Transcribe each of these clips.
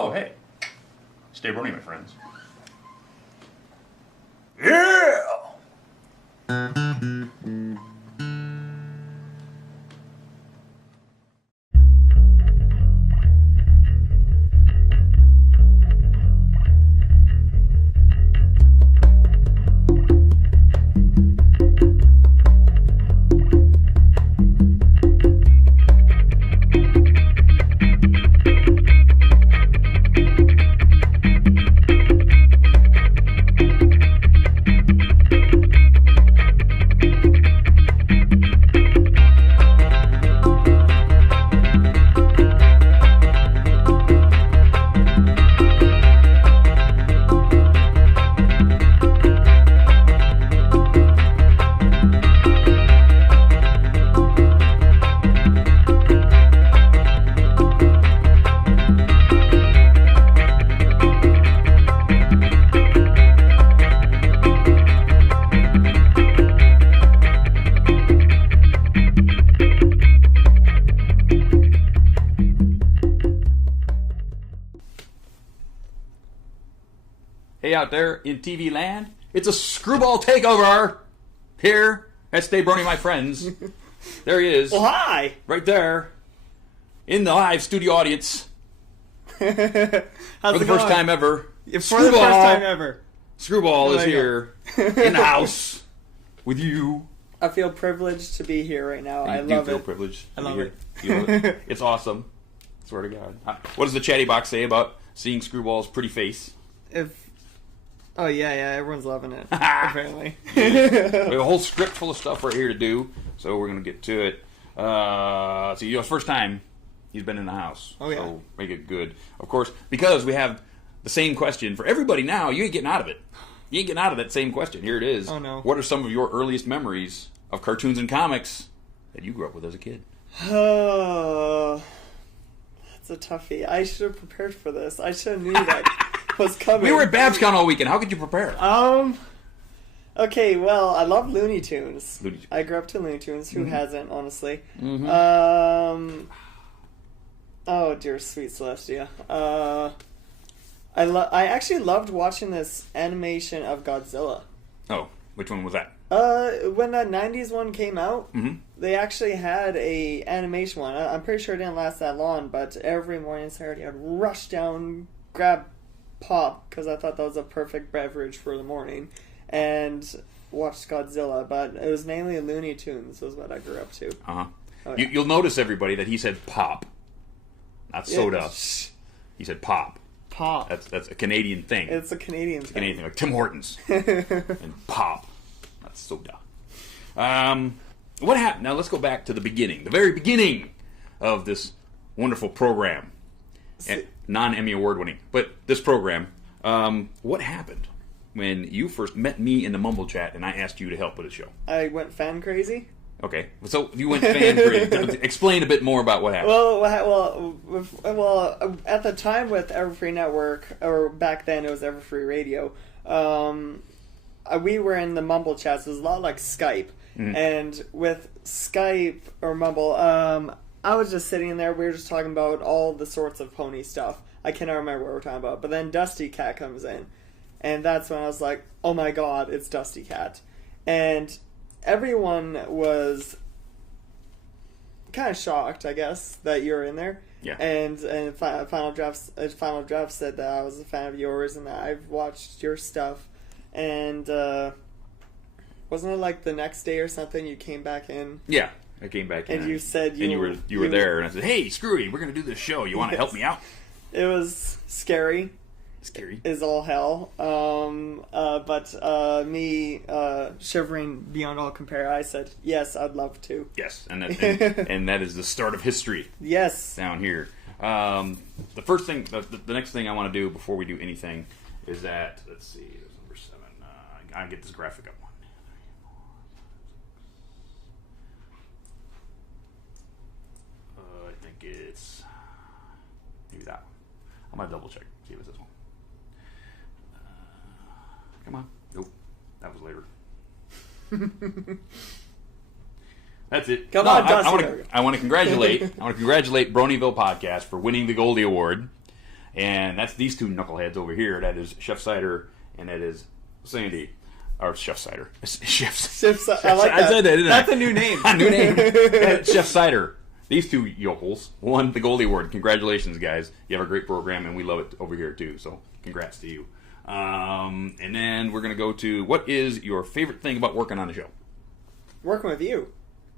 Oh, hey. Stay Brony, my friends. Yeah! Hey, out there in TV land, it's a screwball takeover here at Stay Brony, my friends. There he is. Well, hi! Right there in the live studio audience. How's For the it first going? time ever. For the first time ever. Screwball is There you here in the house with you. I feel privileged to be here right now. I You love feel it. privileged. I to be love here. it. You love it. It's awesome. Swear to God. What does the chatty box say about seeing Screwball's pretty face? Oh, yeah, everyone's loving it, apparently. We have a whole script full of stuff right here to do, so we're going to get to it. So, the first time he's been in the house. Oh, yeah. So, make it good. Of course, because we have the same question for everybody now, you ain't getting out of it. You ain't getting out of that same question. Here it is. Oh, no. What are some of your earliest memories of cartoons and comics that you grew up with as a kid? Oh, that's a toughie. I should have prepared for this. I should have knew that was coming. We were at Babscon all weekend. How could you prepare? Okay, well, I love Looney Tunes. Looney Tunes. I grew up to Looney Tunes. Who hasn't, honestly? Mm-hmm. Oh, dear sweet Celestia. I actually loved watching this animation of Godzilla. Oh, which one was that? When that 90s one came out, Mm-hmm. they actually had a animation one. I'm pretty sure it didn't last that long, but every morning Saturday I'd rush down, grab pop, because I thought that was a perfect beverage for the morning, and watch Godzilla. But it was mainly Looney Tunes was what I grew up to. Uh-huh. Oh, yeah. You'll notice, everybody, that he said pop, not soda. Yeah. He said pop. Pop. That's a Canadian thing. It's a Canadian It's a thing. Canadian thing, like Tim Hortons. And pop, not soda. What happened? Now let's go back to the beginning, the very beginning of this wonderful program. Non-Emmy award winning, but this program. What happened when you first met me in the Mumble Chat and I asked you to help with a show? I went fan crazy. Okay, so you went fan crazy. Explain a bit more about what happened. Well, at the time with Everfree Network, or back then it was Everfree Radio, we were in the Mumble chats. It was a lot like Skype. Mm-hmm. And with Skype or Mumble, I was just sitting there. We were just talking about all the sorts of pony stuff. I cannot remember what we're talking about. But then Dustykatt comes in. And that's when I was like, oh my god, it's Dustykatt. And everyone was kind of shocked, I guess, that you're in there. Yeah. And Final Draft said that I was a fan of yours and that I've watched your stuff. And wasn't it like the next day or something you came back in? Yeah, I came back in. And you said you were there, and I said, "Hey, Screwy, we're going to do this show. You want to help me out?" It was scary. Scary is all hell. But me shivering beyond all compare, I said, yes, I'd love to. Yes, and that is the start of history. Yes. Down here. The first thing, the next thing I want to do before we do anything is that, let's see, there's number 7. I get this graphic up. I think it's maybe that one. I'm going to double check, see if it's this one. Come on. Nope. That was later. That's it. Come on, Dusty. I want to congratulate Bronyville Podcast for winning the Goldie Award. And that's these two knuckleheads over here. That is Chef Cider and that is Sandy. Or Chef Cider. Chef I like that. I said that, didn't That's I? a new name. A new name. Chef Cider. These two yokels won the Goldie Award. Congratulations, guys. You have a great program, and we love it over here, too. So congrats to you. And then we're going to go to, what is your favorite thing about working on the show? Working with you.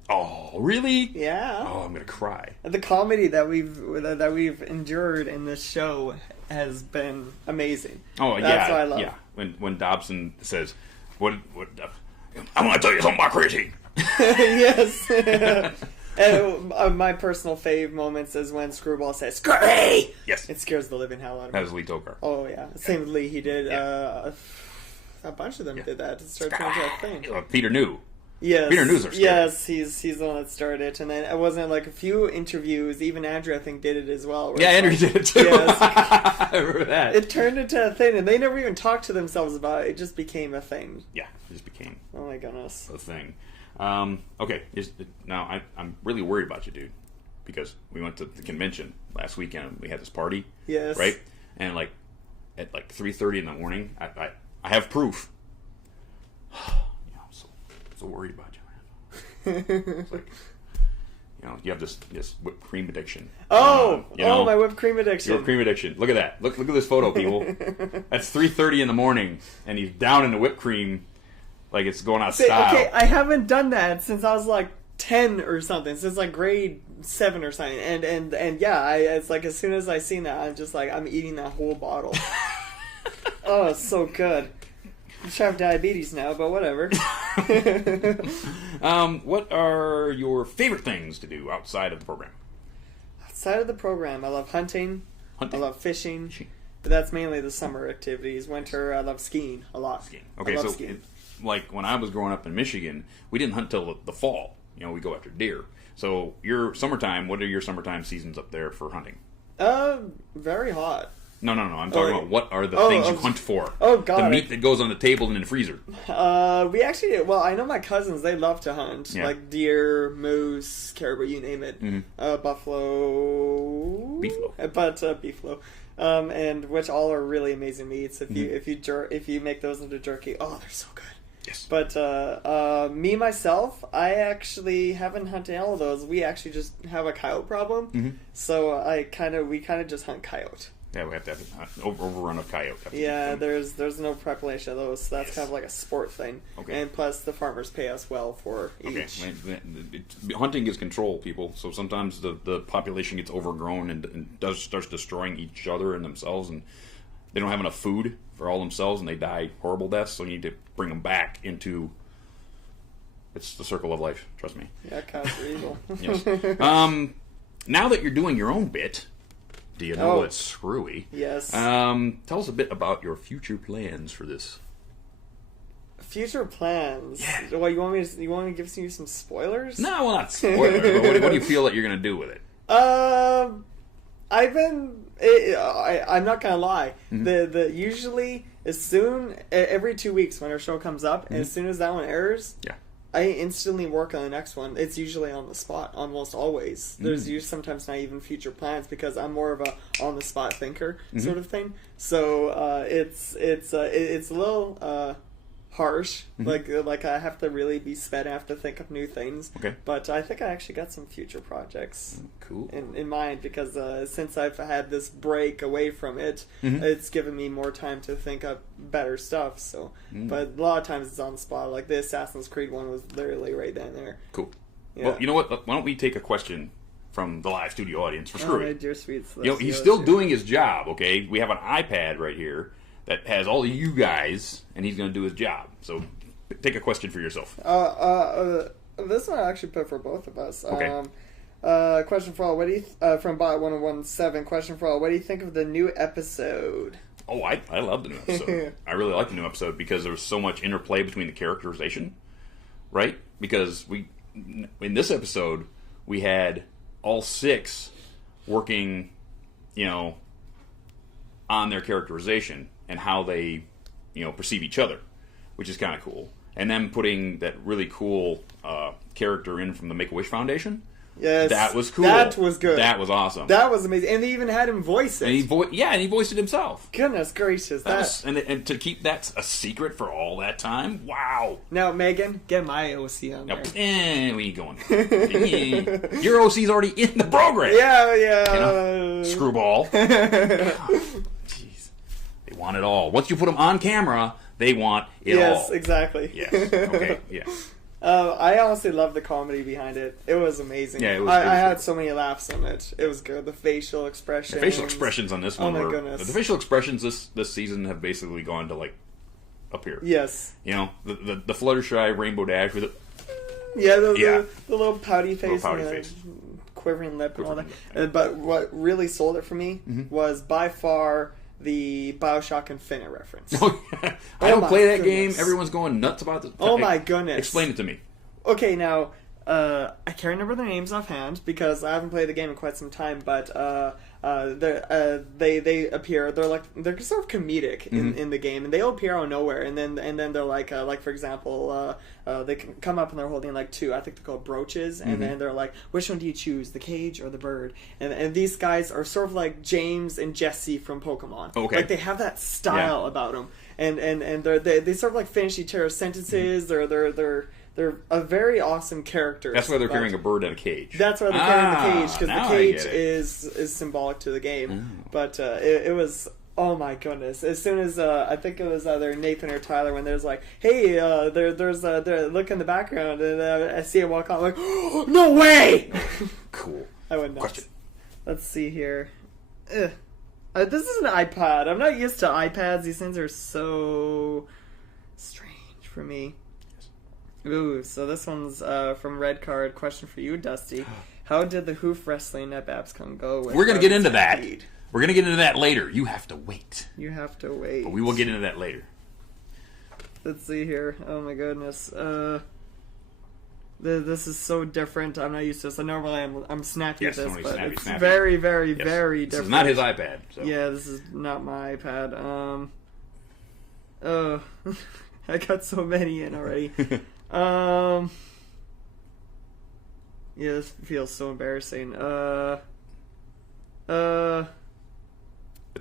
Oh, really? Yeah. Oh, I'm going to cry. The comedy that we've endured in this show has been amazing. Oh, yeah. That's what I love. Yeah. When Dobson says, what I want to tell you something about creatine. Yes. And my personal fave moments is when Screwball says, "Scurry!" Yes. It scares the living hell out of me. That was Lee Tokar. Oh, yeah. Same with Lee. He did. A bunch of them did that to start turning into a thing. Peter New. Yes. Peter News are scary. Yes, he's the one that started it. And then it wasn't like a few interviews. Even Andrew, I think, did it as well. Yeah, Andrew did it too. Yes. I remember that. It turned into a thing, and they never even talked to themselves about it. It just became a thing. Yeah, it just became Oh my goodness. a thing. Okay, now I'm really worried about you, dude, because we went to the convention last weekend. And we had this party, Yes. right? And at 3:30 in the morning, I have proof. I'm so worried about you, man. It's like, you have this whipped cream addiction. Oh, You know? my whipped cream addiction. Your whipped cream addiction. Look at that. Look at this photo, people. That's 3:30 in the morning, and he's down in the whipped cream. Like it's going out of style. Okay, I haven't done that since I was like 10 or something, since like grade 7 or something. And yeah, it's like as soon as I seen that, I'm just like, I'm eating that whole bottle. Oh, it's so good. I should have diabetes now, but whatever. What are your favorite things to do outside of the program? Outside of the program, I love hunting. I love fishing. But that's mainly the summer activities. Winter, I love skiing a lot. Skiing. Okay, I love so skiing. Like when I was growing up in Michigan, we didn't hunt till the fall. We go after deer. So your summertime, what are your summertime seasons up there for hunting? Very hot. No. I'm talking about what are the things you hunt for? Oh, God. The meat that goes on the table in the freezer. We actually, I know my cousins, they love to hunt. Yeah. Like deer, moose, caribou, you name it. Mm-hmm. Buffalo. Beefalo. But beefalo. And which all are really amazing meats. If you make those into jerky, oh, they're so good. Yes. But me, myself, I actually haven't hunted all of those. We actually just have a coyote problem. Mm-hmm. So we kind of just hunt coyote. Yeah, we have to have an overrun of coyote. Yeah, there's no preparation of those, so that's kind of like a sport thing. Okay. And plus, the farmers pay us well for each. Okay. Hunting is control, people. So sometimes the population gets overgrown and starts destroying each other and themselves, and they don't have enough food for all themselves, and they die horrible deaths. So you need to bring them back into. It's the circle of life. Trust me. Yeah, cows are evil. Yes. Now that you're doing your own bit. Do you know it's screwy? Yes. Tell us a bit about your future plans for this. Future plans? Yeah. Well, you want me to give you some spoilers? No, well, not spoilers. But what do you feel that you're going to do with it? I'm not gonna lie. Mm-hmm. Usually every 2 weeks when our show comes up, and as soon as that one airs, Yeah. I instantly work on the next one. It's usually on the spot, almost always. There's sometimes not even future plans because I'm more of a on the spot thinker sort of thing. So it's a little harsh. Like I have to really be sped. I have to think of new things. Okay. But I think I actually got some future projects Cool. in mind because since I've had this break away from it, it's given me more time to think up better stuff. So, but a lot of times it's on the spot. Like the Assassin's Creed one was literally right then and there. Cool. Yeah. Well, you know what? Why don't we take a question from the live studio audience for Screwy? My dear sweet. He's still doing his job, okay? We have an iPad right here that has all of you guys, and he's going to do his job. So take a question for yourself. This one I actually put for both of us. Okay. Question for all. What do you from Bot1017? Question for all. What do you think of the new episode? Oh, I love the new episode. I really like the new episode because there was so much interplay between the characterization, right? Because in this episode, we had all 6 working, on their characterization and how they, perceive each other, which is kind of cool. And then putting that really cool character in from the Make-A-Wish Foundation, Yes. That was cool. That was good. That was awesome. That was amazing. And they even had him voice it. And he voiced it himself. Goodness gracious. And to keep that a secret for all that time, wow. Now, Megan, get my OC on there. We ain't going. Your OC's already in the program. Yeah. You know? Screwball. Jeez. They want it all. Once you put them on camera, they want it all. Yes, exactly. Yes. Okay. Yeah. I honestly love the comedy behind it. It was amazing. Yeah, it was. I had so many laughs on it. It was good. The facial expressions. The facial expressions on this one. Oh my goodness. The facial expressions this season have basically gone to like up here. Yes. You know, the Fluttershy Rainbow Dash with it. The little pouty face and the face. quivering lip and all that. But what really sold it for me was by far the Bioshock Infinite reference. I don't play that game. Everyone's going nuts about it. Oh my goodness. Explain it to me. Okay, now, I can't remember their names offhand because I haven't played the game in quite some time, but they appear, they're sort of comedic in the game, and they all appear out of nowhere, and then they're like for example, they can come up and they're holding like two, I think they're called brooches, and then they're like, which one do you choose, the cage or the bird? And these guys are sort of like James and Jesse from Pokemon. Okay. Like they have that style about them, and they sort of like finish each other's sentences. They're a very awesome character. That's why they're carrying a bird in a cage. That's why they're carrying the cage, because the cage is symbolic to the game. Oh. But it was, oh my goodness! As soon as I think it was either Nathan or Tyler, when there's like, hey, there's look in the background, and I see him walk on, I'm like, oh, no way! Cool. I went nuts. Question. Let's see here. This is an iPad. I'm not used to iPads. These things are so strange for me. Ooh, so this one's from Red Card. Question for you, Dusty. How did the hoof wrestling at Babscon go? We're going to get into that. We're going to get into that later. You have to wait. You have to wait. But we will get into that later. Let's see here. Oh my goodness. This is so different. I'm not used to this. Normally I'm snappy at this, but it's very, very, very different. This is not his iPad. So. Yeah, this is not my iPad. Oh, I got so many in already. Yeah, this feels so embarrassing. It's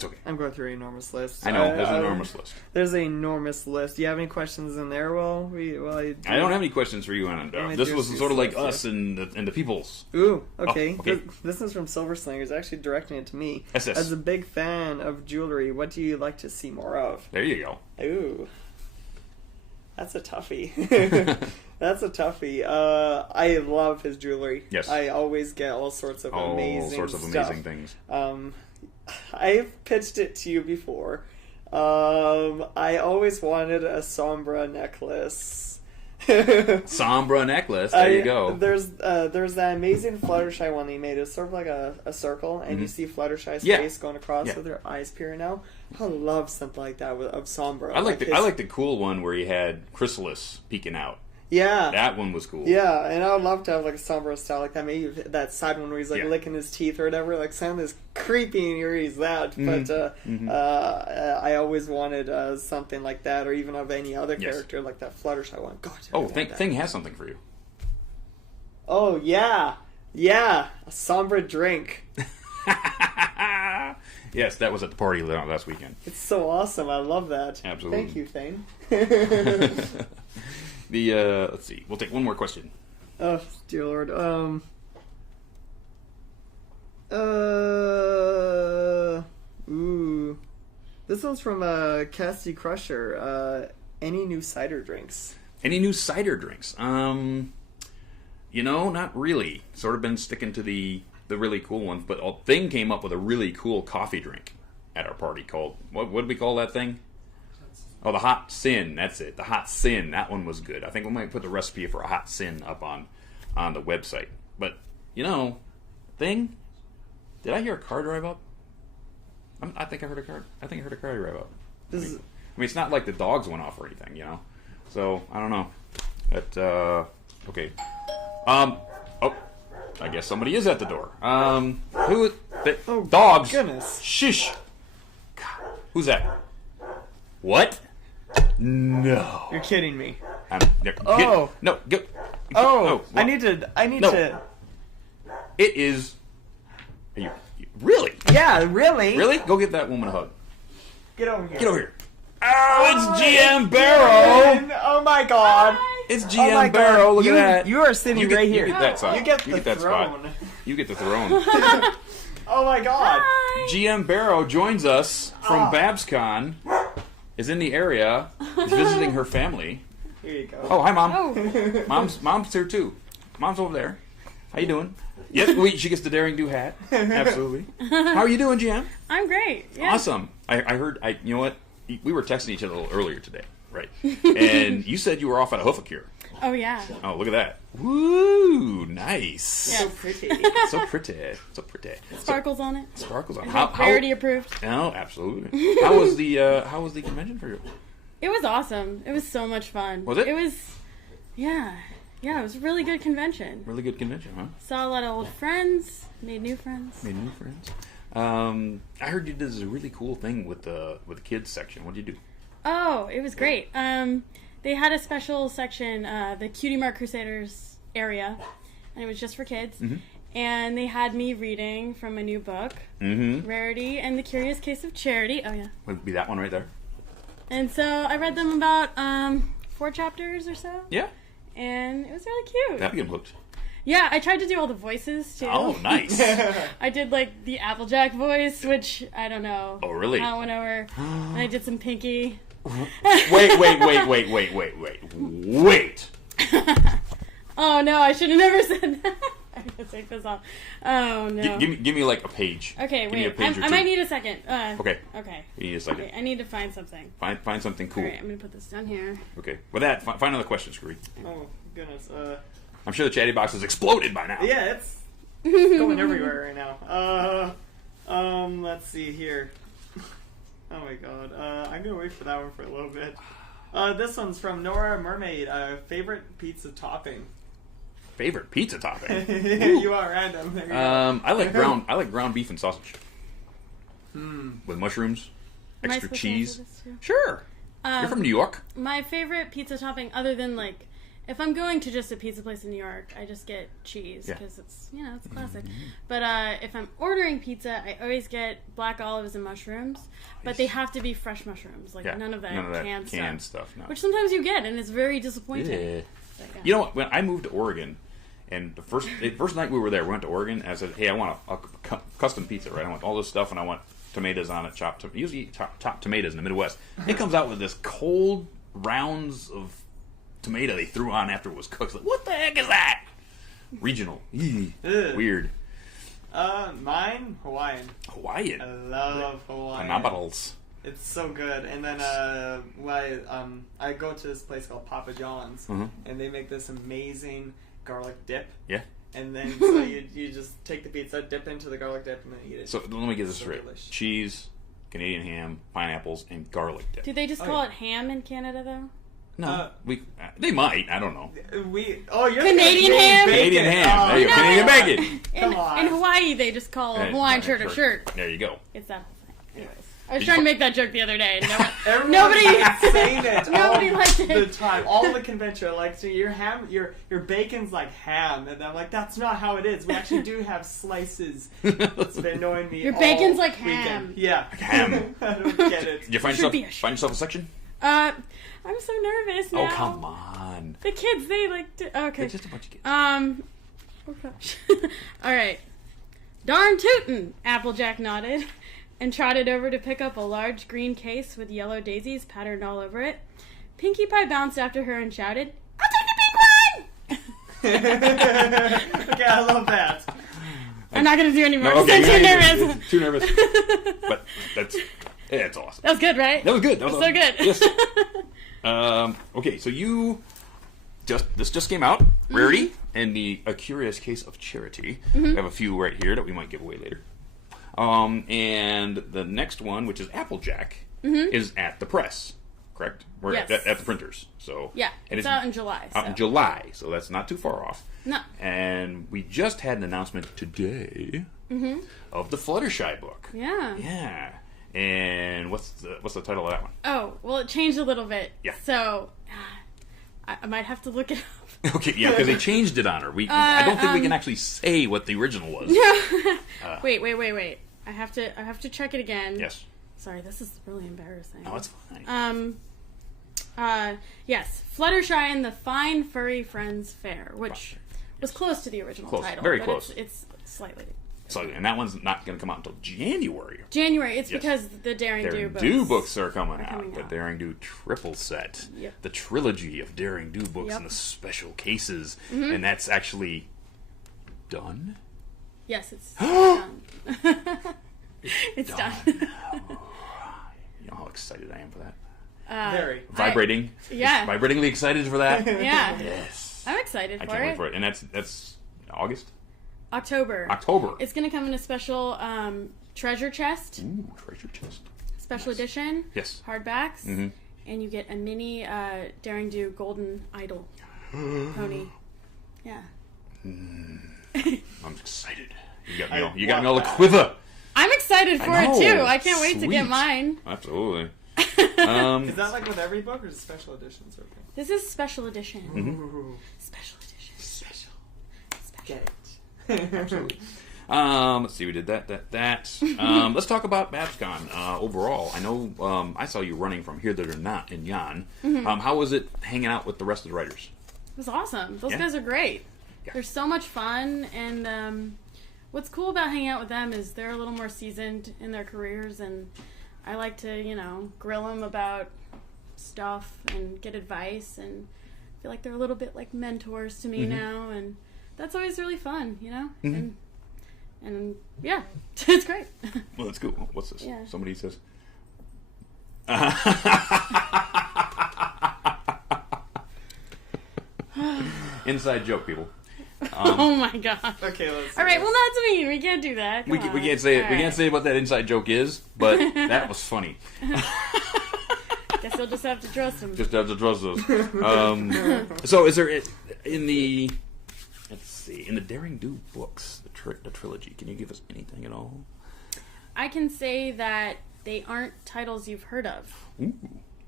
okay. I'm going through an enormous list. I know, there's an enormous list. There's an enormous list. Do you have any questions in there? I don't have any questions for you, Anna. This was sort of like us and the people's. Ooh, okay. Oh, okay. This is from Silver Slingers, actually directing it to me. SS. As a big fan of jewelry, what do you like to see more of? There you go. Ooh. That's a toughie. That's a toughie. I love his jewelry. Yes. I always get all sorts of amazing things. I've pitched it to you before. I always wanted a Sombra necklace. Sombra necklace. There you go. There's that amazing Fluttershy one that he made. It's sort of like a circle, and you see Fluttershy's face going across with her eyes peering out. I love something like that of Sombra. I like the cool one where he had Chrysalis peeking out. Yeah, that one was cool. Yeah, and I would love to have like a Sombra style like that. Maybe that side one where he's like licking his teeth or whatever. Like something as creepy and eerie as that. But I always wanted something like that, or even of any other character like that Fluttershy one. God. Thing has something for you. Oh yeah, a Sombra drink. Yes, that was at the party last weekend. It's so awesome. I love that. Absolutely. Thank you, Thane. Let's see. We'll take one more question. Oh, dear Lord. Ooh. This one's from Cassie Crusher. Any new cider drinks? Any new cider drinks? Not really. Sort of been sticking to the really cool ones, but Thing came up with a really cool coffee drink at our party called, what did we call that thing? Oh, the Hot Sin. That's it. The Hot Sin. That one was good. I think we might put the recipe for a Hot Sin up on the website. But, Thing, did I hear a car drive up? I think I heard a car. I think I heard a car drive up. I mean, it's not like the dogs went off or anything, So, I don't know. But, okay. I guess somebody is at the door. Dogs. Goodness. Shush. God, who's that? What? No. You're kidding me. No. Go. I need to. It is... Really? Yeah, really? Really? Go give that woman a hug. Get over here. Get over here. Oh, it's GM Barrow. Oh my god. It's GM Barrow. Look at that. You are sitting right here. You get that spot. You get the that throne. spot. You get the throne. Oh my god. Hi. GM Barrow joins us from Babscon. Is in the area. Is visiting her family. Here you go. Oh, hi, Mom. Oh. Mom's here too. Mom's over there. How you doing? Yep, she gets the Daring Do hat. Absolutely. How are you doing, GM? I'm great. Yeah. Awesome. I heard. You know what? We were texting each other a little earlier today, right? And you said you were off at a Hoofacure. Oh yeah. Oh, look at that. Woo, nice. Yeah. So pretty. So pretty. So pretty. Sparkles on it. Sparkles on. Rarity approved. Oh, absolutely. How was the convention for you? It was awesome. It was so much fun. Was it? It was. Yeah. Yeah, it was a really good convention. Really good convention, huh? Saw a lot of old friends. Made new friends. Made new friends. I heard you did this really cool thing with the kids section. What did you do? Oh, it was great. They had a special section, the Cutie Mark Crusaders area, and it was just for kids. Mm-hmm. And they had me reading from a new book, Rarity and the Curious Case of Charity. Oh yeah. Would be that one right there. And so I read them about 4 chapters or so. Yeah. And it was really cute. That'd be hooked. Yeah, I tried to do all the voices too. Oh, nice. I did like the Applejack voice, which I don't know. Oh, really? I went over and I did some Pinky. Wait. Oh no, I should have never said that. I'm gonna take this off. Oh no. Give me like a page. Okay, Give me a wait. page or I two. might need a second. Okay. Okay. You need a second. Okay, I need to find something. Find something cool. Alright, I'm gonna put this down here. Okay. With that, find another question, Screwy. Oh goodness. I'm sure the chatty box has exploded by now. Yeah, it's going everywhere right now. Let's see here. Oh my god. I'm gonna wait for that one for a little bit. This one's from Nora Mermaid. Favorite pizza topping. Favorite pizza topping. You are random. There you go. I like ground beef and sausage. With mushrooms, Am I extra supposed to cheese. answer this too? Sure. You're from New York. My favorite pizza topping, other than like, if I'm going to just a pizza place in New York, I just get cheese Yeah. because it's it's classic. But if I'm ordering pizza, I always get black olives and mushrooms, but they have to be fresh mushrooms, like Yeah. none of that canned stuff. No. What sometimes you get, and it's very disappointing. Yeah. But, yeah. You know what? When I moved to Oregon, and the first night we were there, we went to Oregon, and I said, "Hey, I want a custom pizza, right? I want all this stuff, and I want tomatoes on it, usually chopped tomatoes in the Midwest." It comes out with this cold rounds of tomato they threw on after it was cooked. Like, what the heck is that? Regional. Weird. Mine, Hawaiian. Hawaiian. I love Hawaiian. Pineapples. It's so good. And then I go to this place called Papa John's, and they make this amazing garlic dip. Yeah. And then so you just take the pizza, dip into the garlic dip, and then eat it. So let me get this straight. Delicious. Cheese, Canadian ham, pineapples, and garlic dip. Do they just call it ham in Canada though? No, they might. I don't know. You're Canadian ham? Canadian ham. There you go. Canadian bacon. Come on. In Hawaii, they just call a Hawaiian shirt a shirt. There you go. It's that whole thing. Anyways, I was trying to make that joke the other day. And Nobody nobody saying it. Nobody all liked the it. time. All the convention, like, so your ham, your bacon's like ham, and I'm like, that's not how it is. We actually do have slices. It's been annoying me. Your all bacon's like weekend. ham. Yeah, ham. I don't get it. Did you find yourself a section? I'm so nervous now. Oh, come on. The kids, they like to... Okay. It's just a bunch of kids. Oh gosh. Alright. Darn tootin', Applejack nodded and trotted over to pick up a large green case with yellow daisies patterned all over it. Pinkie Pie bounced after her and shouted, "I'll take the pink one!" Okay, I love that. I'm not going to do any more. No, okay, I'm too nervous. Too nervous. But it's awesome. That was good, right? That was good. That was so good. Yes. Okay, so this just came out, Rarity, and A Curious Case of Charity. We have a few right here that we might give away later. And the next one, which is Applejack, is at the press, correct? We're Yes. at the printers. So Yeah, and it's out in July. Out in July, so that's not too far off. No. And we just had an announcement today of the Fluttershy book. Yeah. Yeah. And what's the title of that one? Oh, well, it changed a little bit. Yeah. So, I might have to look it up. Okay, yeah, because they changed it on her. I don't think we can actually say what the original was. Wait. I have to check it again. Yes. Sorry, this is really embarrassing. No, it's fine. Yes, Fluttershy and the Fine Furry Friends Fair, which was close to the original title. Very but close. It's slightly. So, and that one's not going to come out until January. It's because the Daring Do books are coming out. coming The out. Daring Do triple set. Yep. The trilogy of Daring Do books and the special cases. And that's actually done? Yes, it's done. It's done. You know how excited I am for that? Very. Vibrating. Yeah. Vibratingly excited for that? Yeah. Yes. I'm excited I for can't it. wait for it. And that's August? October. It's going to come in a special treasure chest. Ooh, treasure chest. Special edition. Yes. Hardbacks. And you get a mini Daring Do Golden Idol pony. Yeah. I'm excited. You got me all a quiver. I'm excited for it too. I can't wait to get mine. Absolutely. Is that like with every book, or is it special editions? Or This is special edition. Ooh. Special edition. Special. Get it. Absolutely. Let's see. We did that. Let's talk about Babscon overall. I know I saw you running from Here, There, Not in Yon. How was it hanging out with the rest of the writers? It was awesome. Those guys are great. Yeah. They're so much fun, and what's cool about hanging out with them is they're a little more seasoned in their careers, and I like to, grill them about stuff and get advice, and feel like they're a little bit like mentors to me now, and that's always really fun, and yeah, it's great. Well, that's cool. What's this? Yeah. Somebody says. Inside joke, people. Oh my god. Okay, let's. All right, well, that's mean. We can't do that. We Come on. can't say it. All We right. can't say what that inside joke is, but that was funny. Guess you'll just have to trust them. Just have to trust those. So, is there in the Daring Do books, the trilogy? Can you give us anything at all? I can say that they aren't titles you've heard of.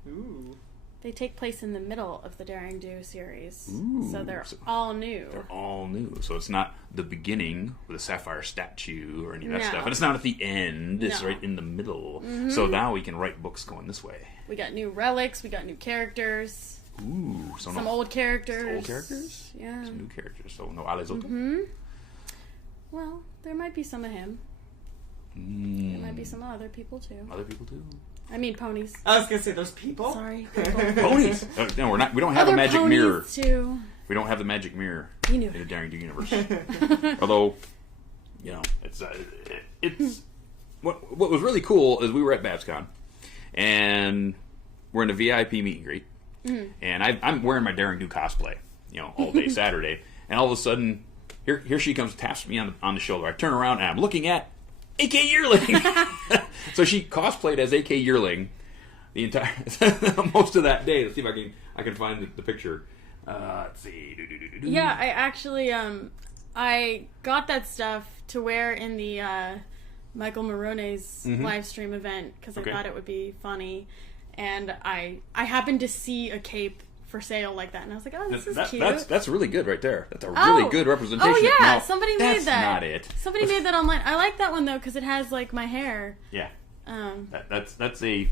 Ooh. They take place in the middle of the Daring Do series, Ooh. so they're all new. They're all new, so it's not the beginning with a sapphire statue or any of that No. stuff, and it's not at the end. It's No. right in the middle. So now we can write books going this way. We got new relics, we got new characters, Ooh, so some no, old characters. old characters, Yeah. some new characters. So no Alizoto. Well, there might be some of him. There might be some other people too. Other people too. I mean ponies. I was gonna say those people. Sorry. Ponies. No, we're not. We don't have Other a magic ponies mirror. too. We don't have the magic mirror You knew in the it. Daring Do universe. Although, it's what was really cool is we were at Babscon, and we're in a VIP meet and greet, and I'm wearing my Daring Do cosplay, all day Saturday, and all of a sudden, here she comes, taps me on the shoulder. I turn around and I'm looking at AK Yearling. So she cosplayed as AK Yearling the entire most of that day. Let's see if I can find the picture. Let's see. Yeah, I actually I got that stuff to wear in the Michael Marone's live stream event because I thought it would be funny, and I happened to see a cape for sale like that, and I was like, oh, this is cute. That's really good right there. That's a really good representation. Oh yeah, Now, somebody that's made that. Not it. Somebody made that online. I like that one though because it has like my hair. Yeah. That's a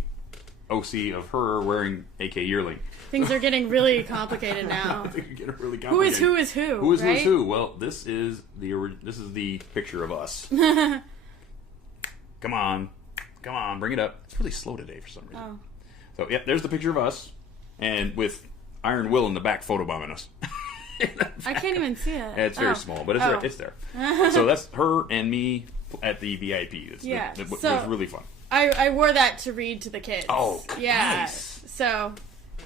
OC of her wearing AK Yearling. Things are getting really complicated now. Things are getting really complicated. Who is who is who? Who is right? who? Well, this is the picture of us. Come on, bring it up. It's really slow today for some reason. Oh. So yeah, there's the picture of us, and with Iron Will in the back photobombing us. I can't even see it. It's very small, but it's there. So that's her and me at the VIP. It was really fun. I wore that to read to the kids. Oh, yeah. nice. So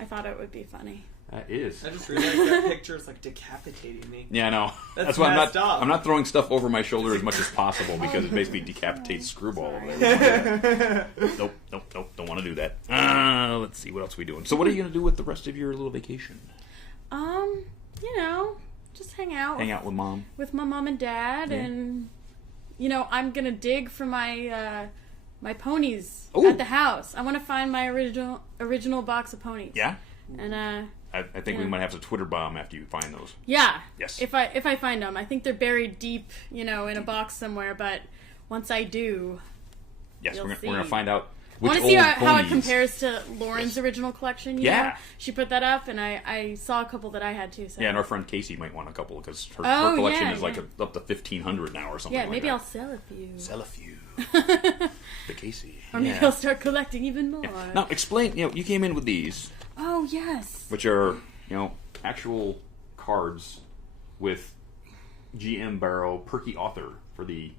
I thought it would be funny. That is. I just realized that picture is like decapitating me. Yeah, I know. That's why messed up. I'm not throwing stuff over my shoulder as much as possible because it basically decapitates Screwball over there. Nope, don't want to do that. Let's see, what else are we doing? So what are you going to do with the rest of your little vacation? Just hang out. Hang out with Mom? With my mom and dad, and, I'm going to dig for my my ponies Ooh. at the house. I want to find my original box of ponies. Yeah? And, I think we might have to Twitter bomb after you find those. Yeah. Yes. If I find them, I think they're buried deep, in a box somewhere. But once I do, yes, you'll we're see. gonna find out. I want to see how it compares to Lauren's original collection. You know? She put that up, and I saw a couple that I had too. So. Yeah, and our friend Casey might want a couple because her collection is like up to 1,500 now or something. Yeah, like maybe that. I'll sell a few. Sell a few. The Casey. Or maybe I'll start collecting even more. Yeah. Now explain. You came in with these. Oh yes. Which are actual cards with GM Barrow Perky Author for the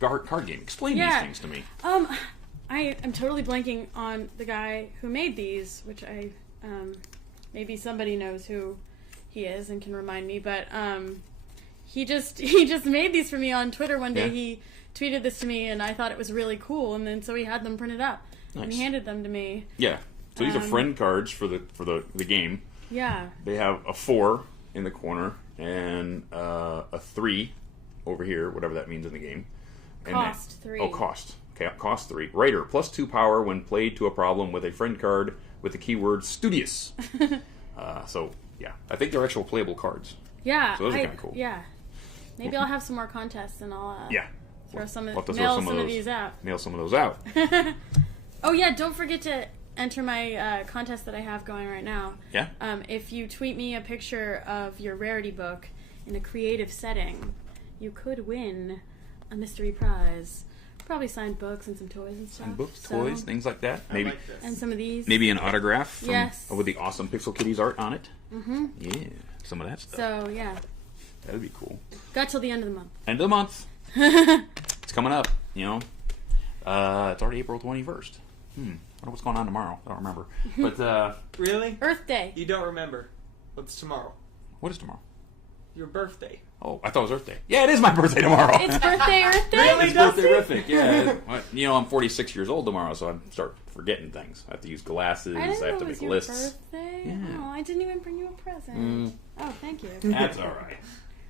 card game. Explain these things to me. I am totally blanking on the guy who made these, which I maybe somebody knows who he is and can remind me. But he just made these for me on Twitter one day. He tweeted this to me, and I thought it was really cool. And then so he had them printed up and he handed them to me. Yeah. So these are friend cards for the game. Yeah. They have a 4 in the corner and a 3 over here, whatever that means in the game. Cost 3. Oh, cost. Okay, cost 3. Writer, +2 power when played to a problem with a friend card with the keyword studious. So, yeah. I think they're actual playable cards. Yeah. So those are kind of cool. Yeah. Maybe I'll have some more contests and I'll throw some of these out. Mail some of those out. Oh, yeah. Don't forget to enter my contest that I have going right now. Yeah? If you tweet me a picture of your rarity book in a creative setting, you could win a mystery prize. Probably signed books and some toys and stuff. Signed books, toys, things like that. Maybe. Like this. And some of these. Maybe an autograph Yes. with the awesome Pixel Kitties art on it. Mm-hmm. Yeah, some of that stuff. So, yeah. That'd be cool. Got till the end of the month. End of the month. It's coming up, It's already April 21st. I wonder what's going on tomorrow. I don't remember. But, Really? Earth Day. You don't remember. What's tomorrow? what is tomorrow? Your birthday. Oh, I thought it was Earth Day. Yeah, it is my birthday tomorrow. It's birthday Earth Day? Really? It's birthday-rific, yeah. I'm 46 years old tomorrow, so I start forgetting things. I have to use glasses. I didn't know have it to was make your lists. birthday. Yeah. Oh, I didn't even bring you a present. Oh, thank you. That's all right.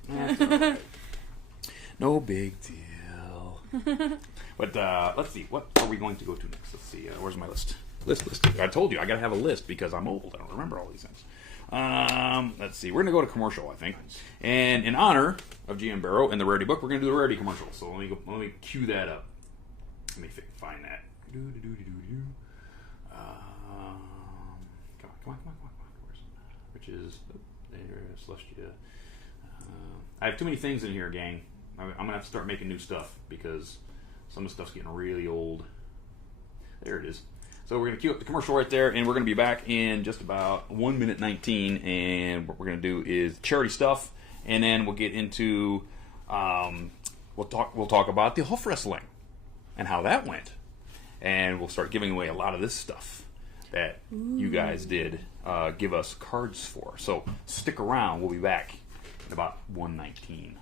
That's all right. No big deal. But let's see. What are we going to go to next? Let's see. Where's my list? List. I told you I got to have a list because I'm old. I don't remember all these things. Let's see. We're going to go to commercial, I think. And in honor of GM Barrow and the Rarity book, we're going to do the Rarity commercial. So let me cue that up. Let me find that. Come on. Which is there's Celestia. I have too many things in here, gang. I'm going to have to start making new stuff because some of the stuff's getting really old. There it is. So we're going to cue up the commercial right there, and we're going to be back in just about 1 minute 19, and what we're going to do is charity stuff, and then we'll get into we'll talk about the Huff Wrestling and how that went, and we'll start giving away a lot of this stuff that you guys did give us cards for. So stick around. We'll be back in about 1:19.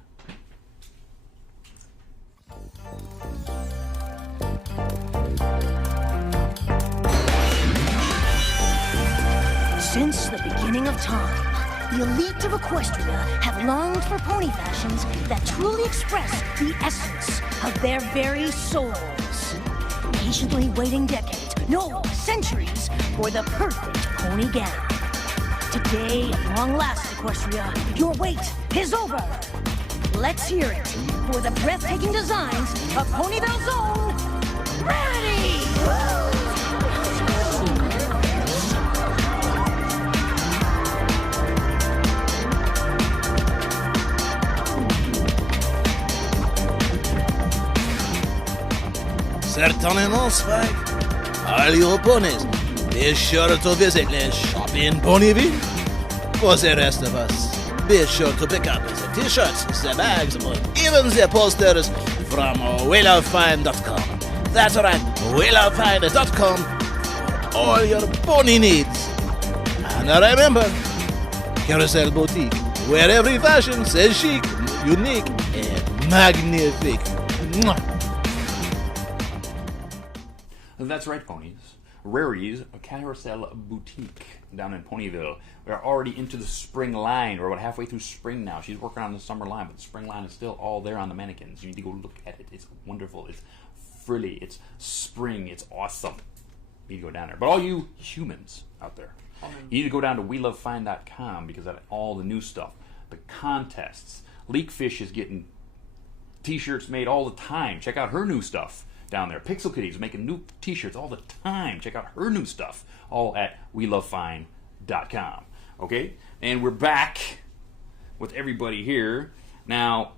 Since the beginning of time, the elite of Equestria have longed for pony fashions that truly express the essence of their very souls. Patiently waiting decades, no, centuries, for the perfect pony gown. Today, at long last, Equestria, your wait is over. Let's hear it for the breathtaking designs of Ponyville's own Rarity! Certainement, Spike. All your ponies, be sure to visit the shop in Ponyville. For the rest of us, be sure to pick up the t-shirts, the bags, or even the posters from WillowFine.com. That's right, WillowFine.com for all your pony needs. And remember, Carousel Boutique, where every fashion says chic, unique, and magnifique. Mwah. That's right, ponies. Rarity's a Carousel Boutique down in Ponyville. We are already into the spring line. We're about halfway through spring now. She's working on the summer line, but the spring line is still all there on the mannequins. You need to go look at it. It's wonderful. It's frilly. It's spring. It's awesome. You need to go down there. But all you humans out there, You need to go down to welovefine.com because of all the new stuff. The contests. Leakfish is getting t-shirts made all the time. Check out her new stuff down there. Pixel Kitty is making new t-shirts all the time. Check out her new stuff. All at welovefine.com. Okay? And we're back with everybody here. Now,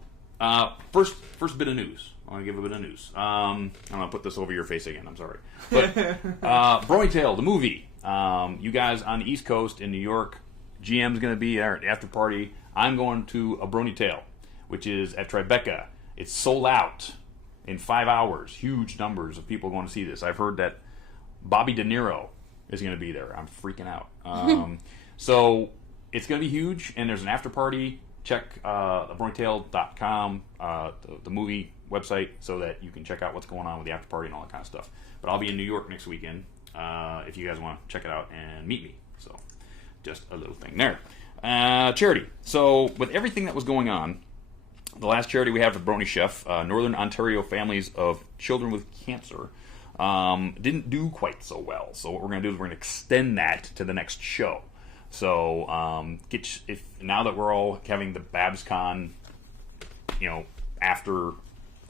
first bit of news. I want to give a bit of news. I'm going to put this over your face again. I'm sorry. But Brony Tale, the movie. You guys on the East Coast in New York, GM's going to be there at the after party. I'm going to a Brony Tale, which is at Tribeca. It's sold out in 5 hours. Huge numbers of people going to see this. I've heard that Bobby De Niro is going to be there. I'm freaking out. So it's going to be huge, and there's an after party. Check bronytale.com, the movie website, so that you can check out what's going on with the after party and all that kind of stuff. But I'll be in New York next weekend if you guys want to check it out and meet me. So just a little thing there. Charity. So with everything that was going on, the last charity we had for Brony Chef, Northern Ontario Families of Children with Cancer, didn't do quite so well. So what we're going to do is we're going to extend that to the next show. So now that we're all having the Babscon, after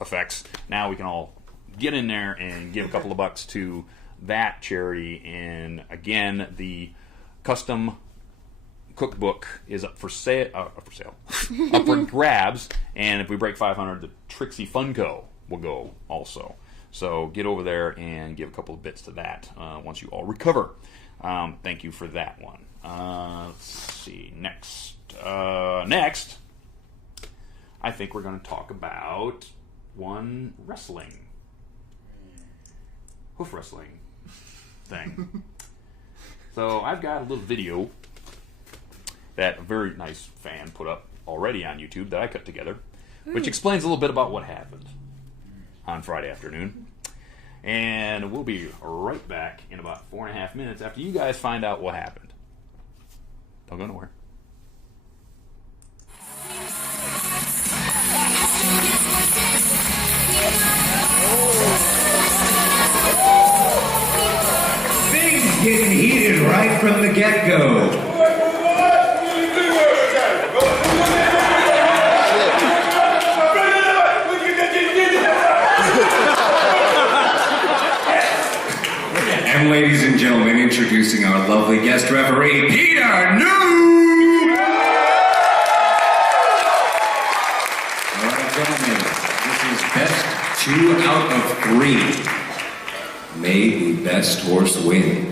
effects, now we can all get in there and give a couple of bucks to that charity. And again, the custom cookbook is up for sale, up for grabs. And if we break 500, the Trixie Funko will go also. So get over there and give a couple of bits to that once you all recover. Thank you for that one. Let's see. Next, I think we're going to talk about one hoof wrestling thing. So I've got a little video that a very nice fan put up already on YouTube that I cut together, which explains a little bit about what happened on Friday afternoon. And we'll be right back in about 4.5 minutes after you guys find out what happened. Don't go nowhere. Things getting heated right from the get-go. And ladies and gentlemen, introducing our lovely guest referee, Peter New! Alright, gentlemen, this is best 2 out of 3. May the best horse win.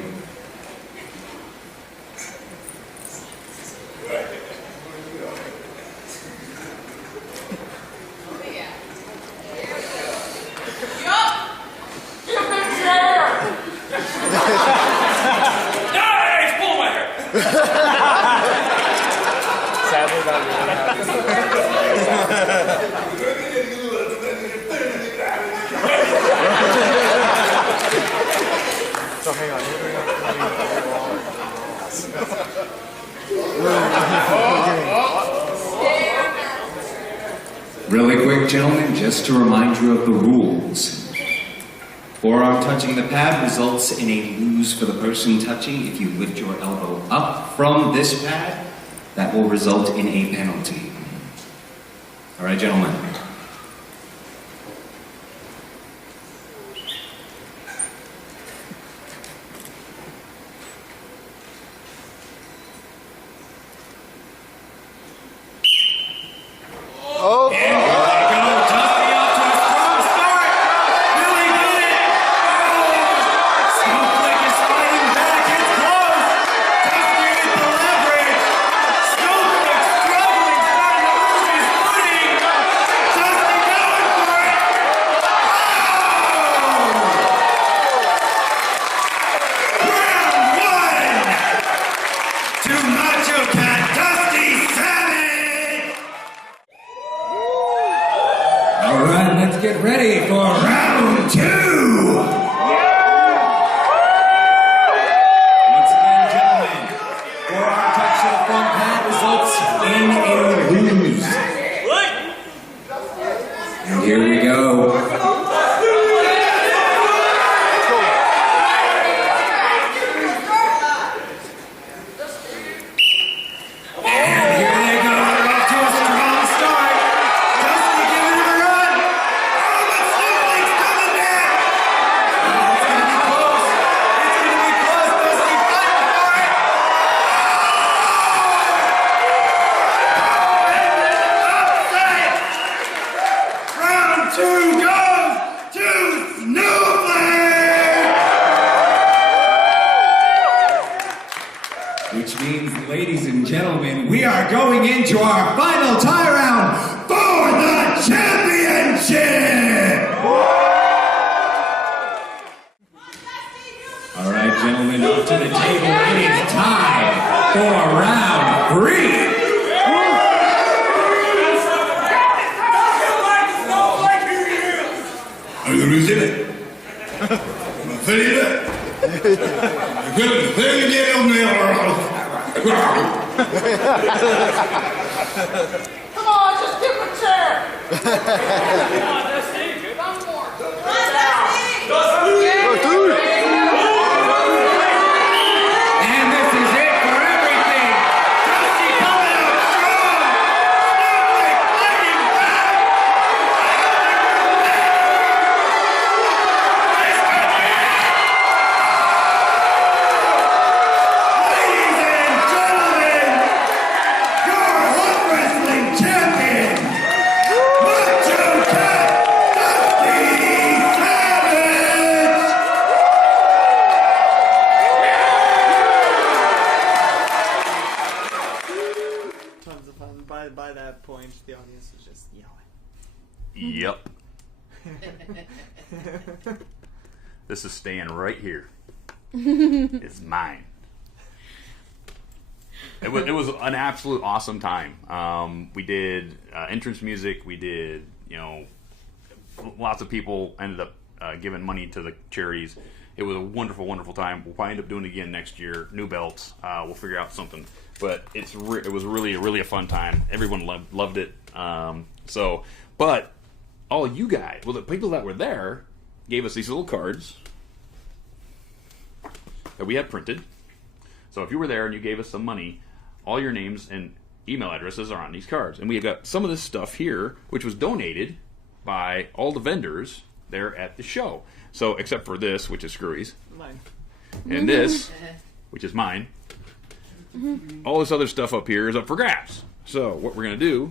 Really quick, gentlemen, just to remind you of the rules. Forearm touching the pad results in a lose for the person touching. If you lift your elbow up from this pad, that will result in a penalty. All right, gentlemen. Get ready for round 2! Once again, gentlemen, forearm touch to the front pad results in a lose. And here we go. into our final tie round for the championship! All right, gentlemen, up to the table. It is time for round 3. Come on, just give him a chair. Come on, Dusty. One more. And this is it for everything. Dusty coming out strong. Snowflake fighting back. Ladies and gentlemen, your Hot Wrestling champion, Dustykatt, Dusty Savage. Tons of fun. By that point, the audience was just yelling. Yep. This is staying right here. It's mine. It was an absolute awesome time. We did entrance music. We did, lots of people ended up giving money to the charities. It was a wonderful, wonderful time. We'll probably end up doing it again next year. New belts. We'll figure out something. But it was really a fun time. Everyone loved it. But all you guys, the people that were there, gave us these little cards that we had printed. So if you were there and you gave us some money, all your names and email addresses are on these cards. And we got some of this stuff here, which was donated by all the vendors there at the show. So except for this, which is Screwy's, Mine. and this, which is mine. All this other stuff up here is up for grabs. So what we're going to do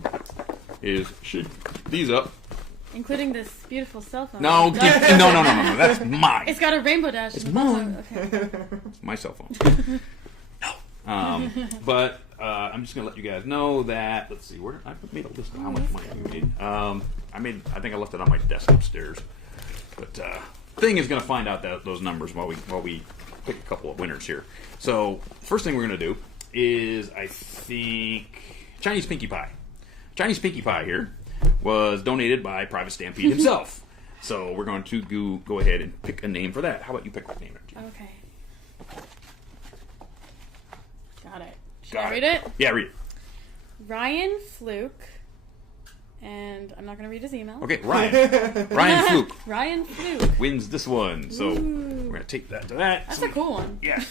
is shoot these up. Including this beautiful cell phone. No, no, that's mine. It's got a rainbow dash. It's mine. Okay. It's my cell phone. No. But I'm just gonna let you guys know that. Let's see, where I made a list of how much money we made. I think I left it on my desk upstairs. But Thing is gonna find out those numbers while we pick a couple of winners here. So first thing we're gonna do is I think Chinese Pinkie Pie. Chinese Pinkie Pie here was donated by Private Stampede himself. So we're going to go ahead and pick a name for that. How about you pick that name? Okay. Got it. Should I read it? Yeah, read it. Ryan Fluke. And I'm not going to read his email. Okay, Ryan. Ryan Fluke Ryan Fluke. wins this one. So we're going to take that to that. That's a cool one. Yeah,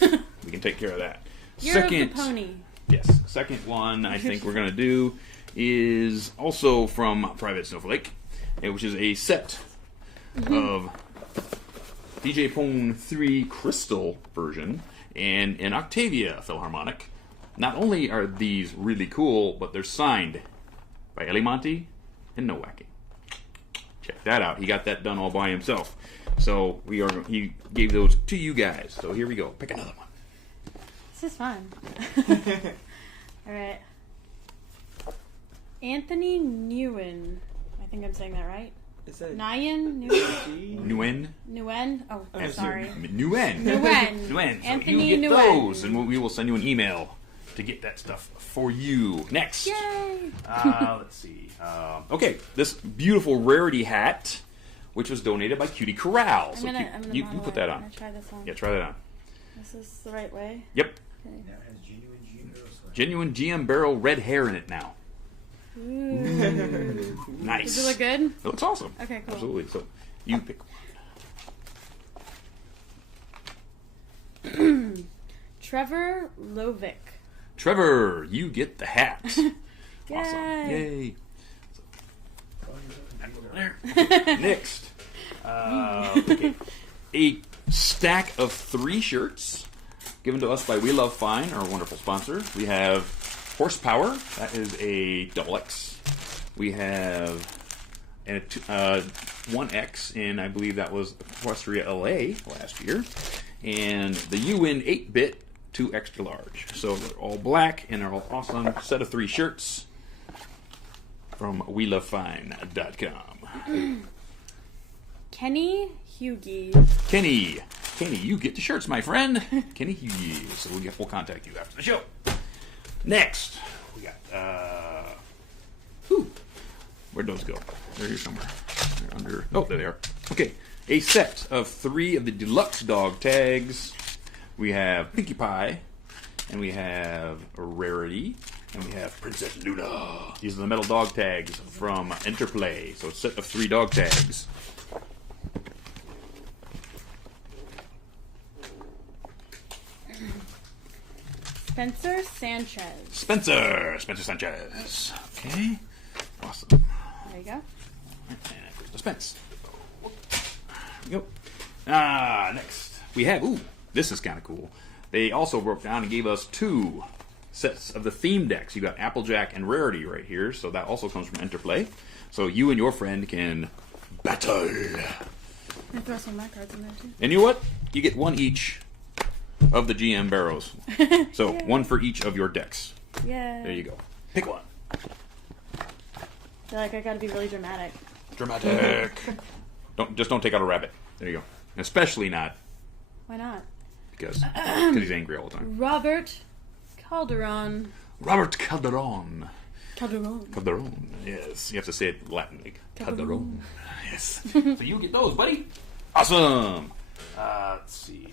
we can take care of that. Year of the Pony. Yes, second one I think we're going to do is also from Private Snowflake, which is a set of DJ Pone 3 Crystal version and an Octavia Philharmonic. Not only are these really cool, but they're signed by Ellie Monty and Nowacking. Check that out. He got that done all by himself. So he gave those to you guys. So here we go. Pick another one. This is fun. All right. Anthony Nguyen. I think I'm saying that right. Is that Nguyen? Nguyen. Nguyen? Oh, sorry. Nguyen. Nguyen. So Anthony you get Nguyen. those, and we will send you an email to get that stuff for you. Next. Yay! Let's see. Okay, this beautiful rarity hat, which was donated by Cutie Corral. I'm So gonna you put that I'm on. gonna try this on. Yeah, try that on. This is the right way. Yep. Okay. Genuine GM Barrel red hair in it now. Ooh. Nice. Does it look good? It looks awesome. Okay, cool. Absolutely. So you pick one. Trevor Lovick. Trevor, you get the hat. Yay. Awesome. Yay. Next. Okay. A stack of 3 shirts given to us by We Love Fine, our wonderful sponsor. We have Horsepower. That is a XX. We have a 1X in, I believe that was Equestria LA last year. And the UN 8-bit 2 extra large. So they're all black and they're all awesome. Set of 3 shirts. from WeLoveFine.com. Kenny Hughie. Kenny, you get the shirts, my friend. Kenny Hughie. So we'll contact you after the show. Next, we got, where'd those go? They're here somewhere. They're under, there they are. Okay, a set of 3 of the deluxe dog tags. We have Pinkie Pie, and we have Rarity, and we have Princess Luna. These are the metal dog tags from Interplay. So it's a set of 3 dog tags. Spencer Sanchez. Spencer Sanchez. Okay, awesome. There you go. And there's the Spence. There we go. Next we have, this is kind of cool. They also broke down and gave us 2 sets of the theme decks. You got Applejack and Rarity right here, so that also comes from Interplay. So you and your friend can battle. I throw some of my cards in there too. And you know what? You get 1 each of the GM barrows. So 1 for each of your decks. Yeah. There you go. Pick one. I feel like I gotta be really dramatic. Dramatic. Don't take out a rabbit. There you go. Especially not Why not? because he's angry all the time. Robert Calderon. Robert Calderon. Calderon. Yes, you have to say it Latin like Calderon. Calderon. Yes. So you get those, buddy. Awesome. Let's see.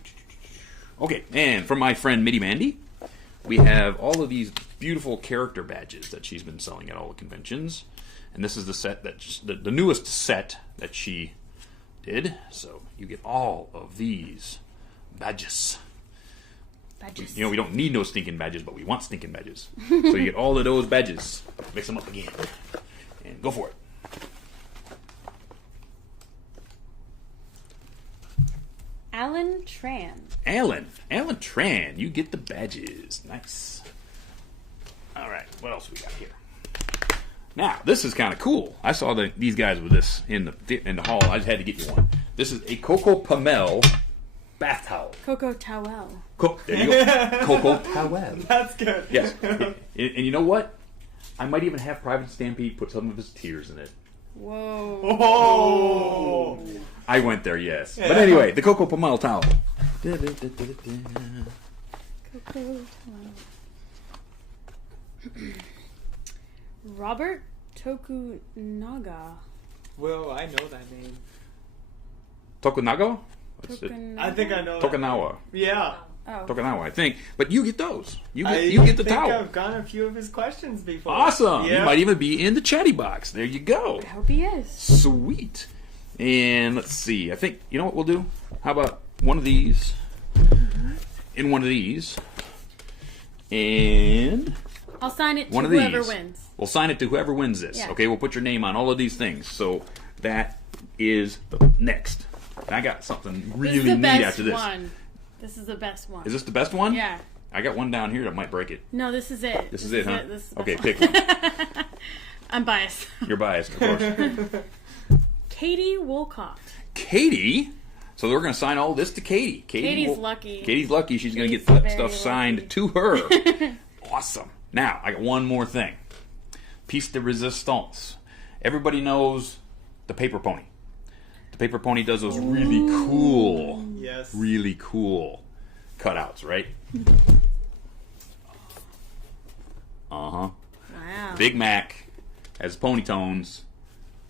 Okay, and from my friend Mitty Mandy, we have all of these beautiful character badges that she's been selling at all the conventions, and this is the set that the newest set that she did. So you get all of these badges. You know, we don't need no stinking badges, but we want stinking badges. So you get all of those badges. Mix them up again. And go for it. Alan Tran. Alan Tran, you get the badges. Nice. All right, what else we got here? Now, this is kind of cool. I saw these guys with this in the hall. I just had to get you one. This is a Coco Pamel bath towel. Coco Towel. There you go. Coco towel. That's good. Yes. And you know what? I might even have Private Stampede put some of his tears in it. Whoa. Oh. I went there, yes. But anyway, the Coco Pamel towel. Coco Towel. Robert Tokunaga. Well, I know that name. Tokunaga? I think I know. Tokunawa. Yeah. Oh. Tokunawa, I think. But you get those. You I get the think towel. I've gotten a few of his questions before. Awesome. Yeah. You might even be in the chatty box. There you go. I hope he is. Sweet. And let's see. I think, you know what we'll do? How about one of these and one of these and I'll sign it to one of whoever these. wins. We'll sign it to whoever wins this. Yeah. Okay, we'll put your name on all of these things. So that is the next. I got something really This is the neat best after this. one. This is the best one. Is this the best one? Yeah. I got one down here that might break it. No, this is it. This is it, huh? This is the Okay, best pick one. I'm biased. You're biased, of course. Katie Wolcott. Katie? So we're going to sign all this to Katie. Katie's lucky. Katie's lucky. She's going to She's get that very stuff signed lucky. to her. Awesome. Now, I got one more thing. Piece de resistance. Everybody knows the paper pony. The paper pony does those really cool, Yes. really cool cutouts, right? Uh-huh. Wow. Big Mac has pony tones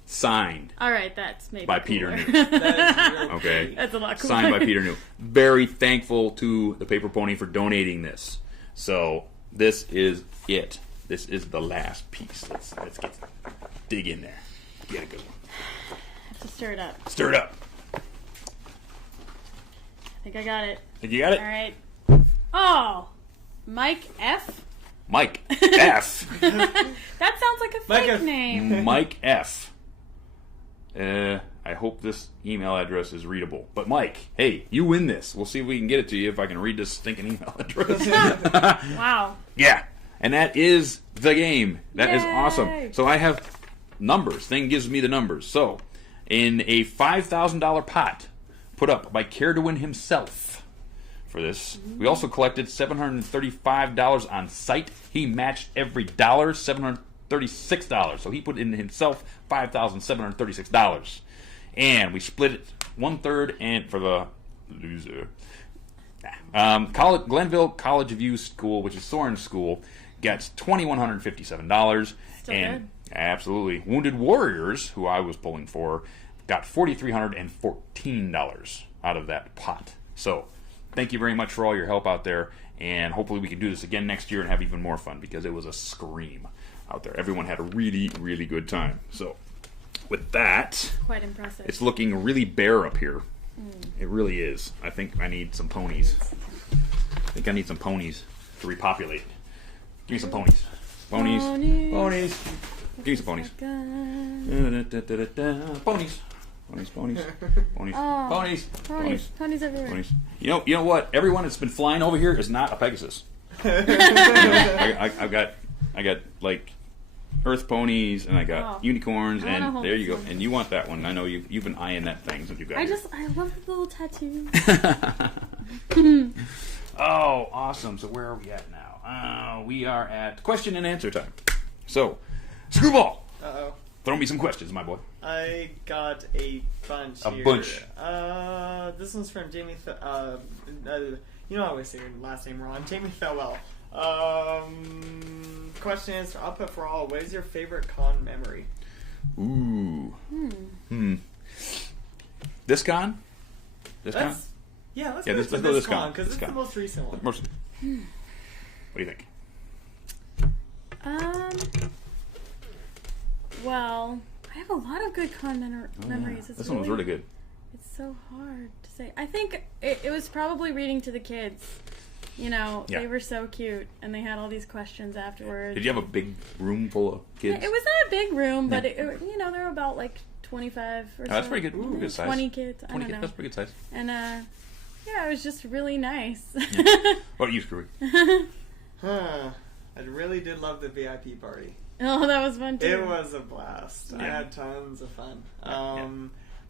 signed All right, that's maybe by cooler. Peter New. That is real. Okay. That's a lot cooler. Signed by Peter New. Very thankful to the Paper Pony for donating this. So this is it. This is the last piece. Let's dig in there. Get a good one. Have to stir it up. Stir it up. I think I got it. Think you got it? All right. Oh, Mike F. Mike F. That sounds like a Mike fake F. name. Mike F. I hope this email address is readable. But Mike, hey, you win this. We'll see if we can get it to you if I can read this stinking email address. Wow. Yeah, and that is the game. That is Yay. awesome. So I have numbers. Thing gives me the numbers. So, in a $5,000 pot put up by Caredwin himself for this, we also collected $735 on site. He matched every dollar, $36. So he put in himself $5,736. And we split it 1/3, and for the loser, Glenville College View School, which is Soren's school, gets $2,157. Still and good. Absolutely. Wounded Warriors, who I was pulling for, got $4,314 out of that pot. So thank you very much for all your help out there, and hopefully we can do this again next year and have even more fun, because it was a scream out there. Everyone had a really, really good time. So with that, Quite impressive. it's looking really bare up here. It really is. I think I need some ponies. To repopulate. Give me some ponies. Ponies. Ponies. Give me some ponies. Ponies. Ponies. Ponies. Oh, Ponies. Ponies everywhere. Ponies. You know what? Everyone that's been flying over here is not a Pegasus. I got like Earth ponies, and I got unicorns, I wanna and hold there you go. some. And you want that one? I know you've been eyeing that thing since you got here. I love the little tattoo. Oh, awesome! So where are we at now? We are at question and answer time. So, Screwball, throw me some questions, my boy. I got a bunch A here. bunch. This one's from Jamie. You know I always say your last name wrong. Jamie Thowell. Question answer. I'll put for all. What is your favorite con memory? Ooh. This con? This con? Let's Yeah, go let's to go this this con. con because it's the most recent one. What do you think? Well, I have a lot of good con memories. It's This one was really good. It's so hard to say. I think it was probably reading to the kids. You know, Yeah. they were so cute, and they had all these questions afterwards. Did you have a big room full of kids? It was not a big room, but there were about like 25 or so. That's pretty good. Ooh, good size. 20 kids. 20 I don't know. That's pretty good size. And it was just really nice. What about you, Screwy? I really did love the VIP party. Oh, that was fun too. It was a blast. I had tons of fun.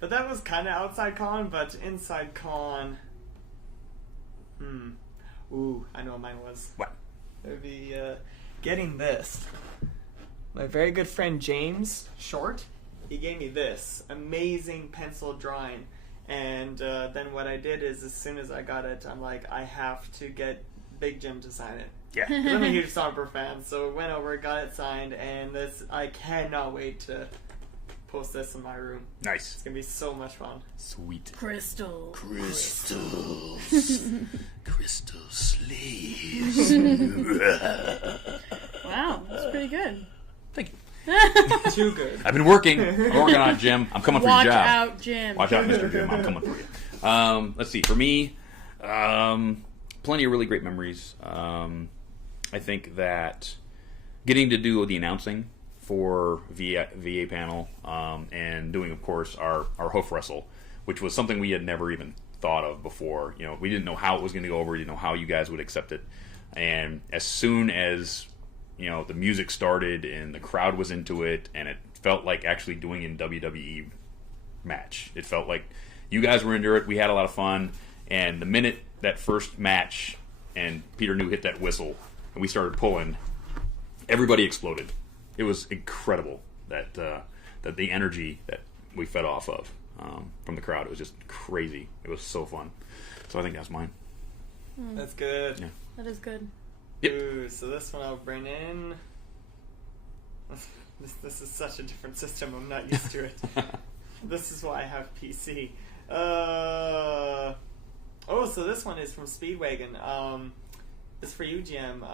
But that was kind of outside con, but inside con. Ooh, I know what mine was. What? It would be getting this. My very good friend James Short, he gave me this amazing pencil drawing. And then what I did is, as soon as I got it, I'm like, I have to get Big Jim to sign it. Yeah. 'Cause I'm a huge Stomper fan, so went over, got it signed, and this, I cannot wait to post this in my room. Nice. It's gonna be so much fun. Sweet. Crystals. Crystal sleeves. Wow, that's pretty good. Thank you. Too good. I've been working. I'm working on it, Jim. I'm coming for your Watch job. out, Jim. Watch out, Mr. Jim. I'm coming for you. Let's see. For me, plenty of really great memories. I think that getting to do the announcing for VA panel and doing, of course, our hoof wrestle, which was something we had never even thought of before. You know, we didn't know how it was going to go over. We didn't know how you guys would accept it. And as soon as the music started and the crowd was into it, and it felt like actually doing a WWE match. It felt like you guys were into it. We had a lot of fun. And the minute that first match and Peter New hit that whistle and we started pulling, everybody exploded. It was incredible that the energy that we fed off of from the crowd. It was just crazy. It was so fun. So I think that's mine. That's good. Yeah. That is good. Yep. Ooh, so this one I'll bring in. This is such a different system. I'm not used to it. This is why I have PC. So this one is from Speedwagon. It's for you, Jim,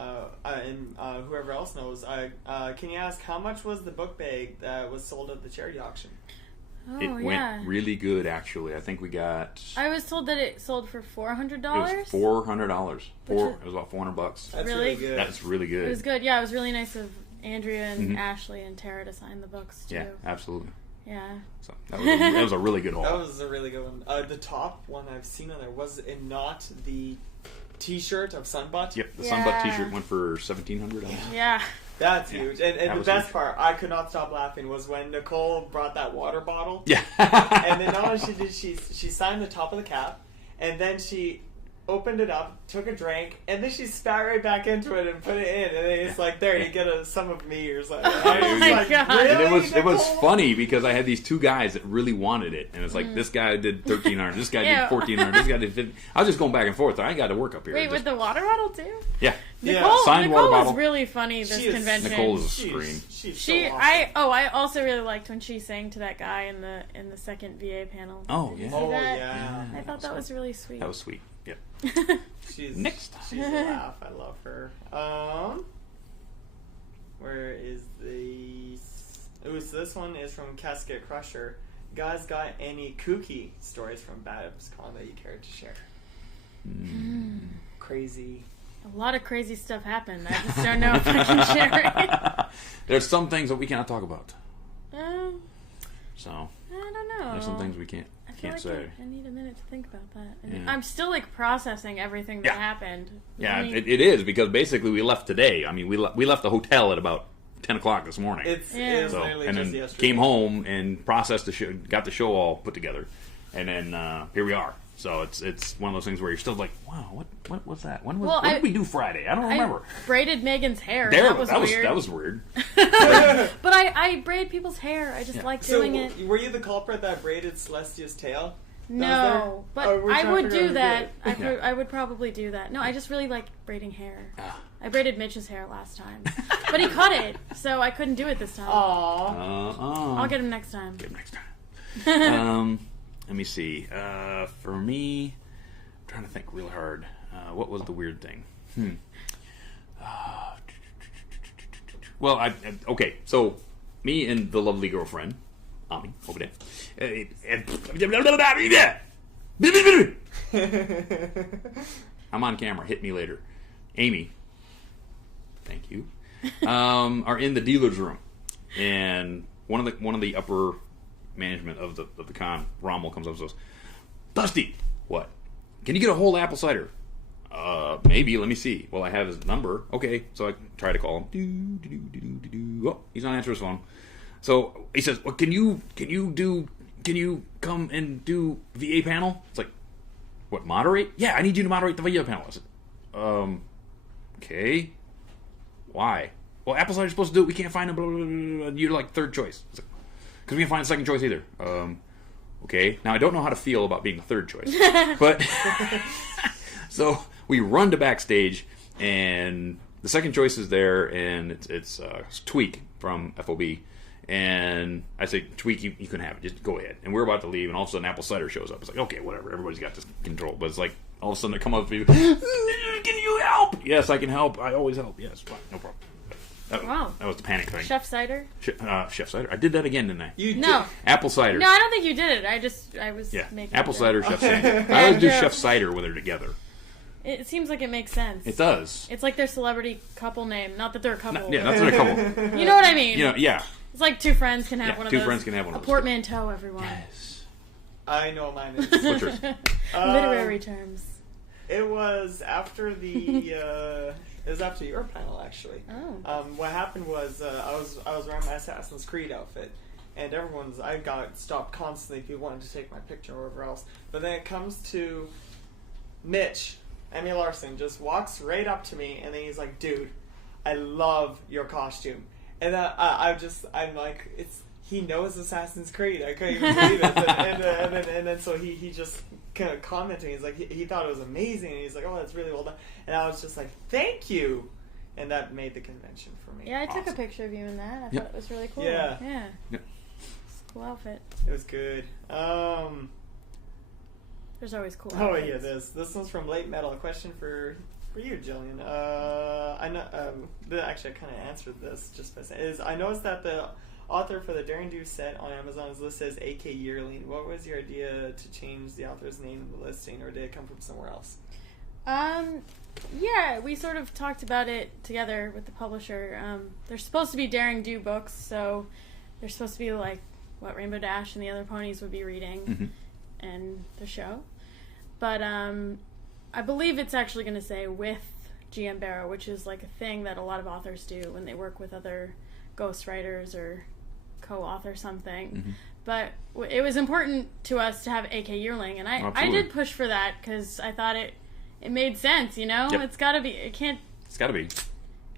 and whoever else knows. Can you ask how much was the book bag that was sold at the charity auction? Oh, It went really good, actually. I think we got... I was told that it sold for $400. It was $400. It was about $400. That's Really? good. That's really good. It was good. Yeah, it was really nice of Andrea and Ashley and Tara to sign the books too. Yeah, absolutely. Yeah. So that was a really good haul. That was a really good one. The top one I've seen on there was it not the T-shirt of Sunbutt? Yep, the Sunbutt T-shirt went for $1,700. Yeah. That's huge. And That the was best huge. part, I could not stop laughing, was when Nicole brought that water bottle. Yeah. And then not only she signed the top of the cap, and then she opened it up, took a drink, and then she spat right back into it and put it in. And then it's like, there, you get some of me or something. Oh my God. Really, And it was funny because I had these two guys that really wanted it. And it's like, this guy did 1,300, this guy did 1,400, this guy did 50. I was just going back and forth. I ain't got to work up here. Wait, with the water bottle too? Yeah. Nicole, Signed water Nicole was bottle. really funny this convention. Nicole is a scream. She's so awesome. I also really liked when she sang to that guy in the second VA panel. Oh, Did you yeah. see Oh, that? yeah. I thought that was really sweet. That was sweet. Yep. She's Next time. She's a laugh. I love her. Where is the? Ooh, so this one is from Casket Crusher. Guys, got any kooky stories from Babscon that you care to share? Crazy. A lot of crazy stuff happened. I just don't know if I can share it. There's some things that we cannot talk about. So I don't know. there's some things we can't say. I need a minute to think about that. Yeah. I'm still like processing everything that Yeah. happened. Yeah, I mean, it is because basically we left today. I mean, we left the hotel at about 10 o'clock this morning. It was So, literally and just then yesterday. came home and processed the show, got the show all put together, and then here we are. So it's one of those things where you're still like, wow, what was that? What did we do Friday? I don't remember. I braided Megan's hair. There, that was weird. That was weird. But I braid people's hair. I just like doing it. Were you the culprit that braided Celestia's tail? No, but we're I trying would to figure do out that. who did it. I would probably do that. No, I just really like braiding hair. I braided Mitch's hair last time, but he cut it, so I couldn't do it this time. Aww. I'll get him next time. Get him next time. Let me see. For me, I'm trying to think real hard. What was the weird thing? Well, okay. So, me and the lovely girlfriend, Ami, over there. I'm on camera. Hit me later. Amy, thank you. Are in the dealer's room, and one of the upper management of the con, Rommel, comes up and says, "Dusty, what? Can you get a whole apple cider?" Maybe. Let me see. Well, I have his number. Okay, so I try to call him. Oh, he's not answering his phone. So he says, "Well, can you come and do VA panel?" It's like, what, moderate? Yeah, I need you to moderate the VA panel. I said, okay. Why? Well, Apple Cider's supposed to do it. We can't find him. Blah, blah, blah, blah. You're like third choice. Because we can't find a second choice either. Okay. Now, I don't know how to feel about being the third choice. But, so we run to backstage, and the second choice is there, and it's Tweak from FOB. And I say, Tweak, you can have it. Just go ahead. And we're about to leave, and all of a sudden Apple Cider shows up. It's like, okay, whatever. Everybody's got this control. But it's like, all of a sudden they come up to me, can you help? Yes, I can help. I always help. Yes, fine, no problem. Wow. That was the panic thing. Chef cider? Chef cider. I did that again, didn't I? No. Apple cider. No, I don't think you did it. I was making apple a joke. cider, chef cider. I always do chef cider when they're together. It seems like it makes sense. It does. It's like their celebrity couple name. Not that they're a couple. Yeah, that's not a couple. You know what I mean? Yeah. It's like two friends can have one of those. Two friends can have one of those. A those. portmanteau, everyone. Yes. I know mine is. What's yours? Literary terms. It was after the. It was after your panel, actually. Oh. What happened was I was wearing my Assassin's Creed outfit, and I got stopped constantly. People wanted to take my picture or whatever else. But then it comes to Mitch, Emmy Larson, just walks right up to me, and then he's like, "Dude, I love your costume." And I'm like, he knows Assassin's Creed. I couldn't even believe it. And then so he just kind of commenting. He's like, he thought it was amazing. And he's like, oh, that's really well done. And I was just like, thank you. And that made the convention for me. Yeah, I took a picture of you in that. I thought it was really cool. Yeah. Yep. It's a cool outfit. It was good. There's always cool Oh outfits. yeah, this one's from Late Metal. A question for you, Jillian. I know. Actually, I kind of answered this just by saying, I noticed that the author for the Daring Do set on Amazon is listed as AK Yearling. What was your idea to change the author's name in the listing, or did it come from somewhere else? Yeah, we sort of talked about it together with the publisher. There's supposed to be Daring Do books, so they're supposed to be like what Rainbow Dash and the other ponies would be reading and the show. But I believe it's actually going to say with GM Barrow, which is like a thing that a lot of authors do when they work with other ghostwriters or co-author something. But it was important to us to have AK Yearling, and I did push for that because I thought it it made sense, you know? Yep. It's gotta be. It can't. It's got to be. It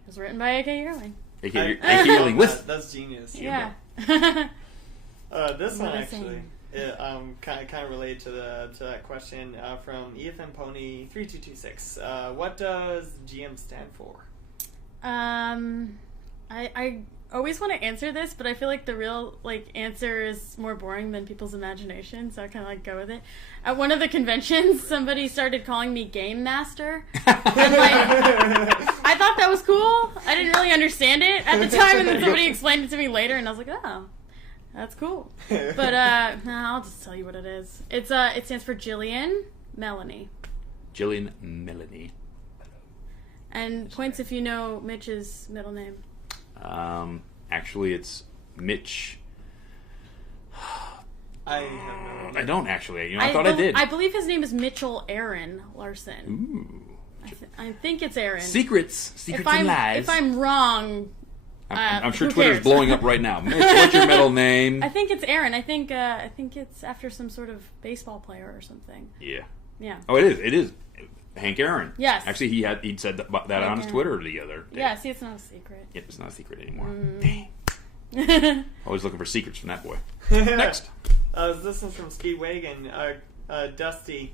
was written by A.K. Yearling. A.K. Yearling with. That's genius. Yeah. This one What a actually, saying. kind of related to that question from EFM Pony 3226. What does GM stand for? I always want to answer this, but I feel like the real answer is more boring than people's imagination, so I kind of go with it. At one of the conventions, somebody started calling me Game Master. And, I thought that was cool. I didn't really understand it at the time, and then somebody explained it to me later, and I was like, oh, that's cool. But I'll just tell you what it is. It stands for Jillian Melanie. Jillian Melanie. And points if you know Mitch's middle name. Actually, it's Mitch. I have no idea. I don't actually. I thought I did. I believe his name is Mitchell Aaron Larson. Ooh. I think it's Aaron. Secrets and lies. If I'm wrong, I'm sure who Twitter's cares? blowing up right now. Mitch, what's your middle name? I think it's Aaron. I think it's after some sort of baseball player or something. Yeah. Yeah. Oh, it is. It is. Hank Aaron. Yes. Actually, he'd said that on his Aaron. Twitter the other day. Yeah. See, it's not a secret. Yep, it's not a secret anymore. Dang. Always looking for secrets from that boy. Next. This one's from Speedwagon. Dusty,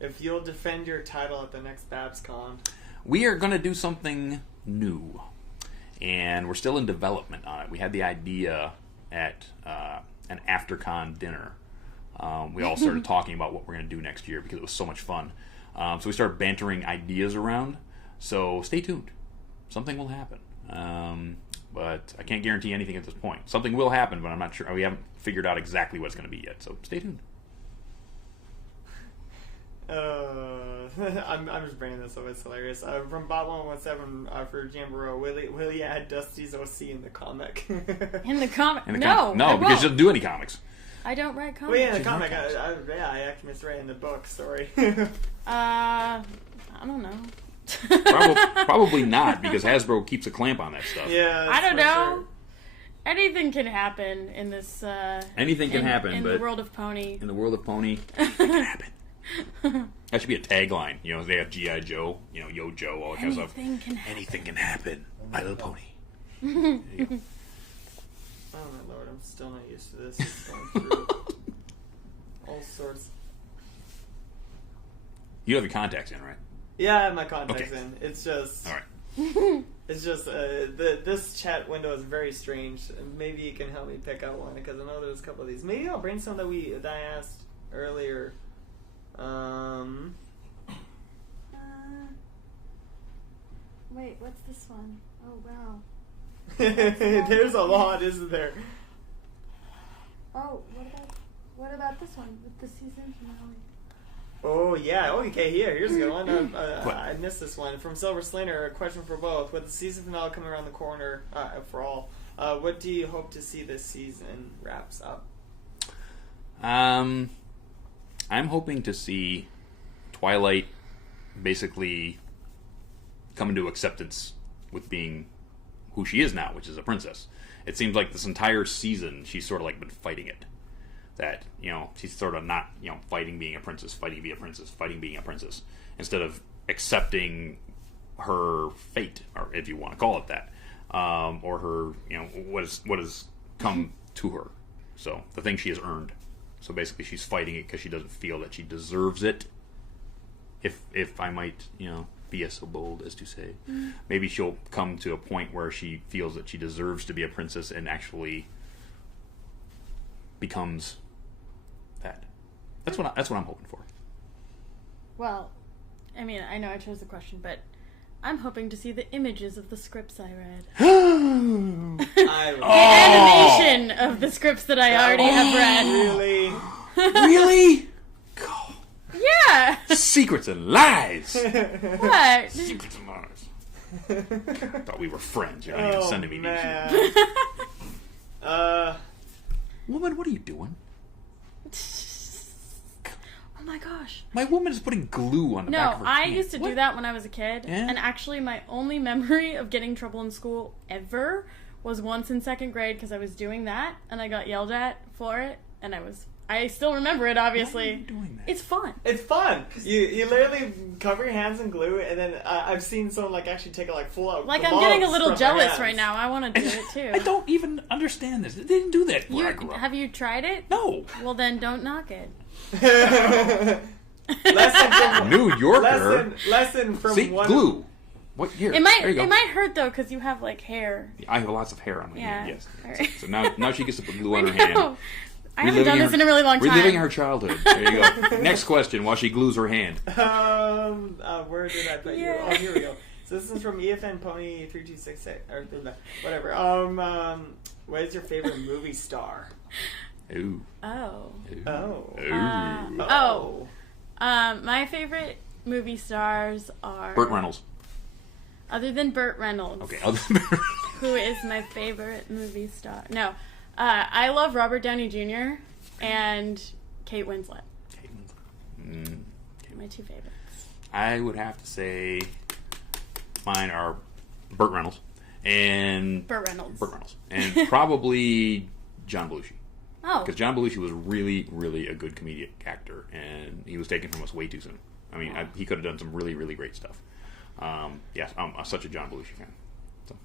if you'll defend your title at the next Babscon. We are going to do something new, and we're still in development on it. We had the idea at an AfterCon dinner. We all started talking about what we're going to do next year because it was so much fun. So we started bantering ideas around. So stay tuned. Something will happen. But I can't guarantee anything at this point. Something will happen, but I'm not sure. We haven't figured out exactly what it's going to be yet. So stay tuned. I'm just bringing this up. It's hilarious. From Bot117 for Jamboro, will you add Dusty's OC in the comic? In the comic? No, I because won't. she doesn't do any comics. I don't write comics. Well, yeah, in the comic. I actually misread in the book. Sorry. I don't know. Probably not, because Hasbro keeps a clamp on that stuff. Yeah, I don't know. Sure. Anything can happen in this. Anything can happen, in but the world of Pony. In the world of Pony, anything can happen. That should be a tagline. They have G.I. Joe, Yo Joe, all that kind of stuff. Anything can happen. Anything can happen. My Little Pony. Oh my lord, I'm still not used to this. It's going through all sorts. You have your contacts in, right? Yeah, I have my contacts Okay. in. It's just... All right. It's just... this chat window is very strange. Maybe you can help me pick out one, because I know there's a couple of these. Maybe I'll bring some that I asked earlier. Wait, what's this one? Oh, wow. There's a lot, isn't there? Oh, what about this one with the season finale? Oh, yeah. Oh, okay, here's a good one. I missed this one. From Silver Slayer, a question for both. With the season finale coming around the corner for all, what do you hope to see this season wraps up? I'm hoping to see Twilight basically come into acceptance with being who she is now, which is a princess. It seems like this entire season she's sort of been fighting it. That, she's sort of not, fighting being a princess, fighting being a princess, fighting being a princess, instead of accepting her fate, or if you want to call it that, or her, what has come to her. So the thing she has earned. So basically, she's fighting it because she doesn't feel that she deserves it. If I might, be so bold as to say, maybe she'll come to a point where she feels that she deserves to be a princess and actually becomes that. That's what I'm hoping for. Well, I mean, I know I chose the question, but I'm hoping to see the images of the scripts I read. The animation of the scripts that I already have read. Really? Really? Yeah. Secrets and lies. What? Secrets and lies. Thought we were friends. You're not even sending me man. these. Woman, what are you doing? Oh my gosh. My woman is putting glue on the back of her No, I pants. used to do that when I was a kid. Yeah? And actually, my only memory of getting in trouble in school ever was once in second grade because I was doing that and I got yelled at for it. And I was I still remember it, obviously. Why are you doing that? It's fun. It's fun. You literally cover your hands in glue, and then I've seen someone like actually take it like full out. Like, I'm getting a little jealous right now. I want to do it too. I don't even understand this. They didn't do that where I grew up. Have you tried it? No. Well, then don't knock it. Lesson from New Yorker. lesson from See, one. glue. What here? It might There you go. hurt though because you have like hair. I have lots of hair on my Yeah. hand. Yes. Alright. So now she gets to put glue on her I hand. know. I haven't done this in a really long time. Reliving her childhood. There you go. Next question. While she glues her hand. Where did I put you? Yeah. Oh, here we go. So this is from EFN Pony 3266 or whatever. What is your favorite movie star? Ooh. Oh. Ooh. My favorite movie stars are Burt Reynolds. Other than Burt Reynolds. Okay. Other than Burt Reynolds. Who is my favorite movie star? No. I love Robert Downey Jr. and Kate Winslet. My two favorites. I would have to say mine are Burt Reynolds and Burt Reynolds. And probably John Belushi. Oh. Because John Belushi was really, really a good comedic actor, and he was taken from us way too soon. I mean, he could have done some really, really great stuff. Yes, I'm such a John Belushi fan. So,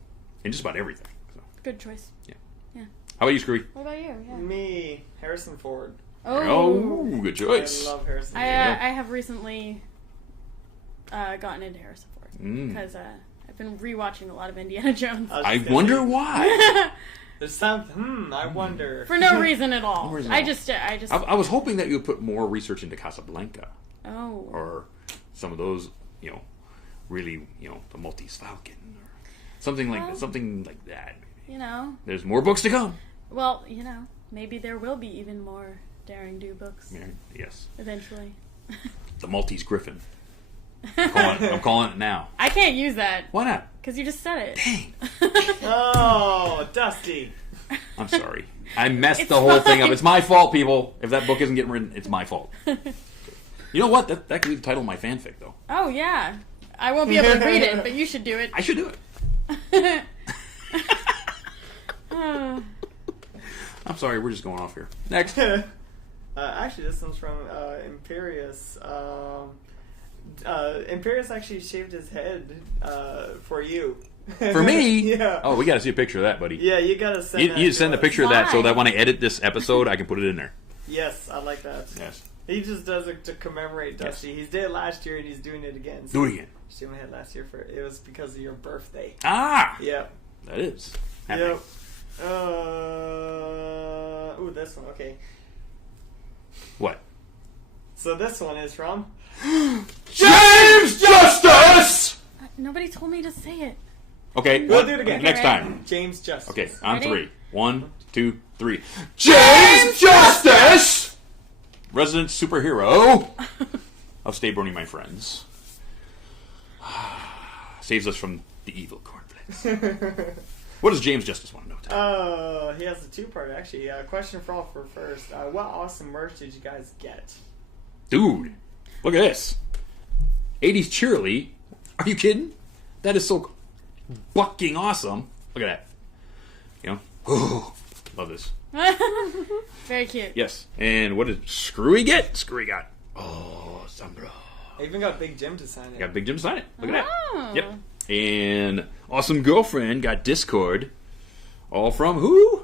and just about everything. So. Good choice. Yeah. Yeah. How about you, Screwy? What about you? Yeah. Me, Harrison Ford. Oh, good choice. I love Harrison Ford. I have recently gotten into Harrison Ford because I've been rewatching a lot of Indiana Jones. I wonder why. There's something. I wonder. For no reason at all. No reason I at all. just. I was hoping that you would put more research into Casablanca. Oh. Or some of those, really, the Maltese Falcon, or something like that. There's more books to come. Well, maybe there will be even more Daring Do books. Yeah, yes. Eventually. The Maltese Griffin. I'm calling it now. I can't use that. Why not? Because you just said it. Dang. Oh, Dusty. I'm sorry. I messed the whole thing up. It's my fault, people. If that book isn't getting written, it's my fault. You know what? That could be the title of my fanfic, though. Oh, yeah. I won't be able to read it, but you should do it. I should do it. I'm sorry, we're just going off here. Next. Actually, this one's from Imperius. Imperius actually shaved his head for you. For me? Yeah. Oh, we got to see a picture of that, buddy. Yeah, you gotta send that. You send a to picture us. of that so that when I edit this episode, I can put it in there. Yes, I like that. Yes. He just does it to commemorate Dusty. Yes. He did it last year and he's doing it again. Do it again. She only had last year it was because of your birthday. Ah! Yep. That is happening. Yep. Ooh, this one. Okay. What? So this one is from James Justice! Nobody told me to say it. Okay, We'll do it again. Next Alright. time. James Justice. Okay, on Ready? 3. 1, 2, 3. James Justice! Resident superhero of Stay Brony, my friends. Saves us from the evil cornflakes. What does James Justice want to know? He has a two-part actually. Question for all for first. What awesome merch did you guys get? Dude, look at this. 80s cheerily. Are you kidding? That is so bucking awesome. Look at that. Ooh, love this. Very cute. Yes. And what did Screwy get? Screwy got, Sombra. I even got Big Jim to sign it. Got Big Jim to sign it. Look at Oh. that. Yep. And Awesome Girlfriend got Discord. All from who?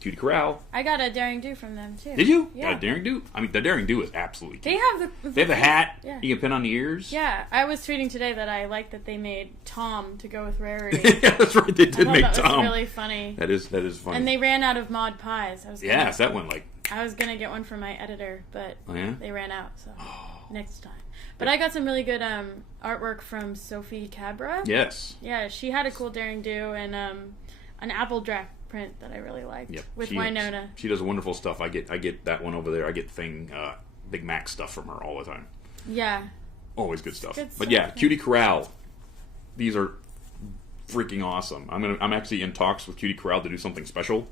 Cutie Corral. I got a Daring Do from them, too. Did you? Yeah. Got a Daring Do? I mean, the Daring Do is absolutely cute. They have the hat Yeah. you can pin on the ears. Yeah, I was tweeting today that I like that they made Tom to go with Rarity. Yeah, that's right. They I did thought make that Tom. was really funny. That is funny. And they ran out of Mod Pies. Yes, that went like... I was gonna get one for my editor, but Oh, yeah? they ran out, so next time. But I got some really good artwork from Sophie Cabra. Yes. Yeah, she had a cool Daring Do and an apple draft print that I really liked Yep. with She- Winona. She does wonderful stuff. I get that one over there. I get Big Mac stuff from her all the time. Yeah. Always good stuff. Good But stuff, yeah, yeah. Cutie Corral. These are freaking awesome. I'm actually in talks with Cutie Corral to do something special.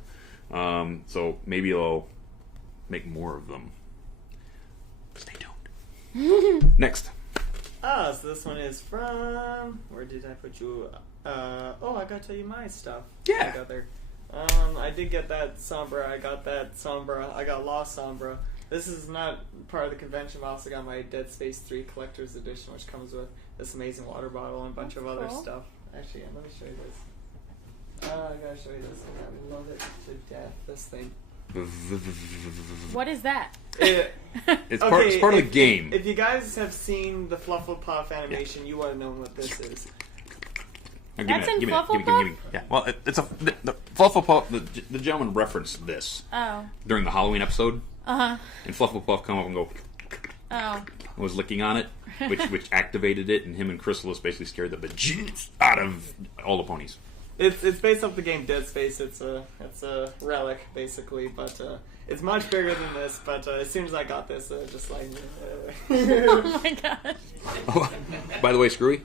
So maybe I'll make more of them. Stay tuned. Next. So this one is from... Where did I put you? I gotta tell you my stuff. Yeah. I got there. I did get that Sombra. I got that Sombra. I got Lost Sombra. This is not part of the convention, but I also got my Dead Space 3 Collector's Edition, which comes with this amazing water bottle and a bunch of other cool. stuff. Actually, yeah, let me show you this. I gotta show you this. I love it to death, this thing. What is that? It's part of the game. If you guys have seen the Flufflepuff animation, you would have known what this is. Now, That's in give me Flufflepuff? Yeah, well, it's the Flufflepuff. The gentleman referenced this Oh. during the Halloween episode, Uh-huh. and Flufflepuff come up and go. Oh. Was licking on it, which activated it, and him and Chrysalis basically scared the bejesus out of all the ponies. It's based off the game Dead Space. It's a relic basically, but it's much bigger than this. But as soon as I got this, just like. Oh my gosh. Oh, by the way, Screwy.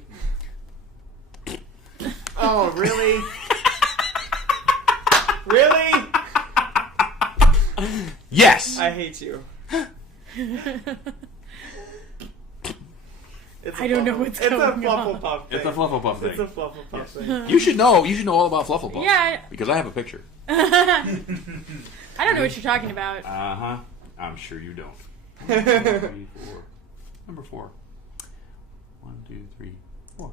Oh really? Really? Yes. I hate you. I don't know what's going on. It's a Flufflepuff thing. It's a Flufflepuff thing. It's a Flufflepuff thing. You should know. You should know all about Flufflepuff. Yeah. Because I have a picture. I don't know what you're talking about. I'm sure you don't. 1, 2, 3, 4. Number 4. 1, 2, 3, 4.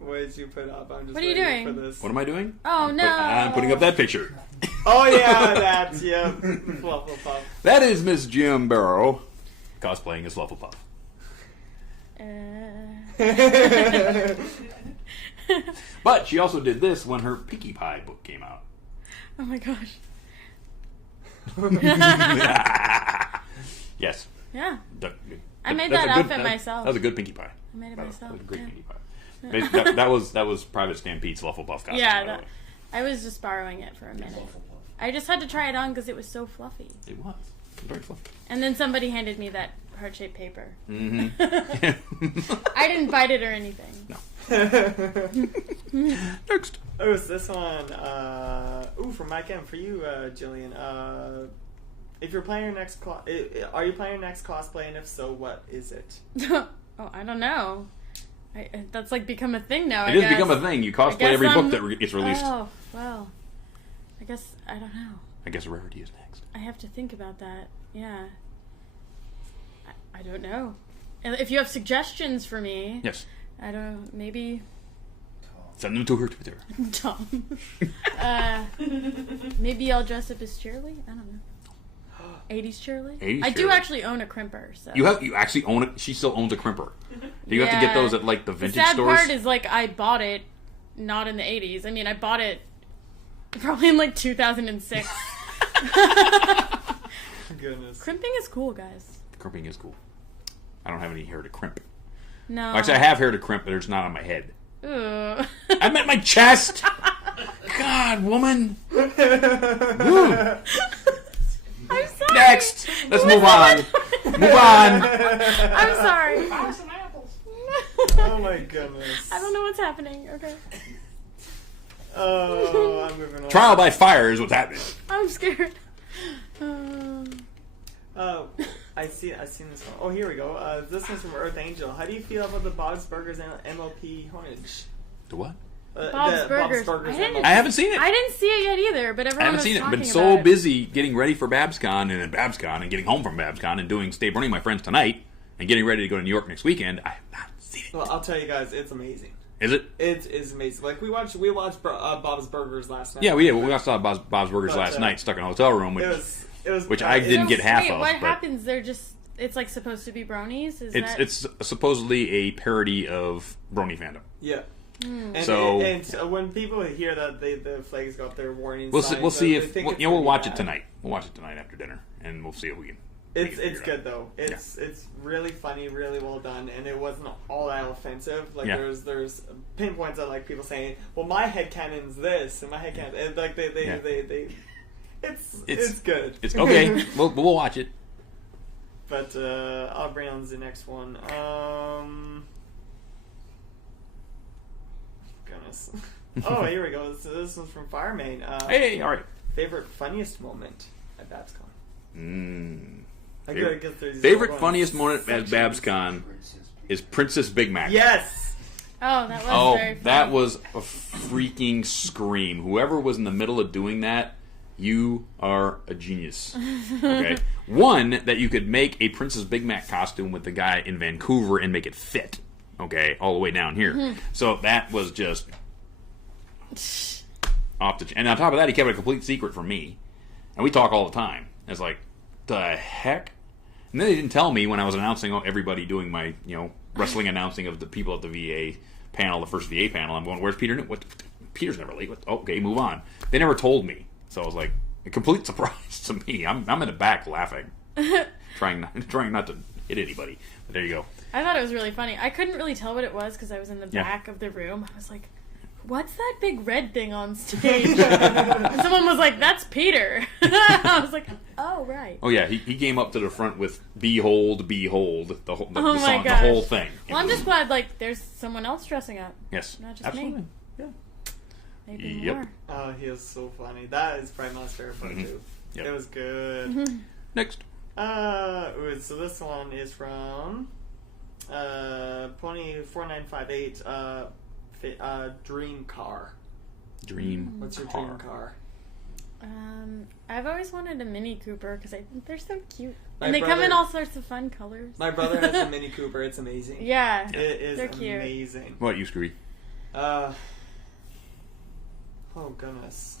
What did you put up? I'm just What are you waiting doing? for this. What am I doing? Oh no. I'm putting up that picture. Oh yeah, that's Flufflepuff. That is Miss Jim Barrow cosplaying as Flufflepuff. But she also did this when her Pinkie Pie book came out. Oh my gosh. Yes. Yeah. That- I made that's that a good- outfit myself. That was a good Pinkie Pie. I made it That was myself. a great Yeah. Pinkie Pie. That was Private Stampede's Flufflepuff costume. Yeah, by the way. I was just borrowing it for a minute. I just had to try it on because it was so fluffy. It was very fluffy. And then somebody handed me that heart-shaped paper. Mm-hmm. I didn't bite it or anything. No. Next. Oh, it's this one. From Mike M. For you, Jillian. If you're planning your next, are you planning your next cosplay, and if so, what is it? Oh, I don't know. That's like become a thing now. It has become a thing. You cosplay every book that gets released. Oh, well. I guess, I don't know. I guess Rarity is next. I have to think about that. Yeah. I don't know. If you have suggestions for me. Yes. I don't, maybe. Send them to her Twitter. Tom. Maybe I'll dress up as Shirley? I don't know. 80s Shirley? 80s I do Shirley. actually own a crimper. So. You actually own it? She still owns a crimper. Do you have to get those at like the vintage sad stores? part is like I bought it not in the 80s. I mean, I bought it probably in like 2006. Goodness. Crimping is cool, guys. Crimping is cool. I don't have any hair to crimp. No. Actually, I have hair to crimp, but it's not on my head. Ooh. I meant my chest. God, woman. I'm sorry. Next. Let's move on. Move on. I'm sorry. Oh my goodness. I don't know what's happening. Okay. Oh, I'm moving on. Trial by fire is what's happening. I'm scared. I've seen this one. Oh, here we go. This one's from Earth Angel. How do you feel about the Bob's Burgers and MLP Hornage? The what? Bob's Burgers. MLP. I haven't seen it. I didn't see it yet either, but I everyone haven't was seen it. I've talking been about so it. busy getting ready for Babscon and then Babscon and getting home from Babscon and doing Stay Burning My Friends tonight and getting ready to go to New York next weekend. I have not seen it. Well, I'll tell you guys, it's amazing. Is it? It is amazing. Like we watched Bob's Burgers last night. Yeah, we did. We saw Bob's Burgers last night, stuck in a hotel room, which I didn't get half wait, of. What but happens? They're just. It's like supposed to be bronies? It's supposedly a parody of Brony fandom. Yeah. And, So- and when people hear that the flags go up, they're warning We'll signs. see. We'll see they if think it's we'll gonna be watch it bad. tonight. We'll watch it tonight after dinner, and we'll see if we can. It's good though. It's really funny, really well done, and it wasn't all that offensive. Like there's pinpoints of like people saying, "Well, my headcanon's this," and my headcanon, and like they it's good. It's okay. we'll watch it. But I'll bring on the next one. Goodness. Oh, here we go. This one's from Firemain. Hey, all right. Favorite funniest moment at Babscon. I gotta get through these Favorite ones. funniest moment at Babscon is Princess Big Mac. Yes. Oh, that was very funny. That was a freaking scream. Whoever was in the middle of doing that, You are a genius. Okay. One, that you could make a Princess Big Mac costume with the guy in Vancouver and make it fit. Okay, all the way down here. So that was just off the... And on top of that, he kept it a complete secret from me. And we talk all the time. It's like, the heck? And then they didn't tell me when I was announcing everybody doing my, wrestling announcing of the people at the VA panel, the first VA panel. I'm going, where's Peter? What? Peter's never late. What? Okay, move on. They never told me. So I was like, a complete surprise to me. I'm in the back laughing. trying not to hit anybody. But there you go. I thought it was really funny. I couldn't really tell what it was because I was in the back of the room. I was like, what's that big red thing on stage? And someone was like, that's Peter. I was like, oh, right. Oh, yeah. He came up to the front with Behold, Behold, the whole my song, the whole thing. Well, I'm just glad, there's someone else dressing up. Yes. Not just Absolutely. me. Yeah. Maybe Yep. more. Oh, he is so funny. That is probably my favorite part, too. Yep. It was good. Next. So this one is from Pony 4958. Dream car. Dream What's your car. dream car? I've always wanted a Mini Cooper because I think they're so cute. My And they come in brother- all sorts of fun colors. My brother has a Mini Cooper. It's amazing. Yeah. It is They're cute. amazing. What about you, Screwy? Oh goodness.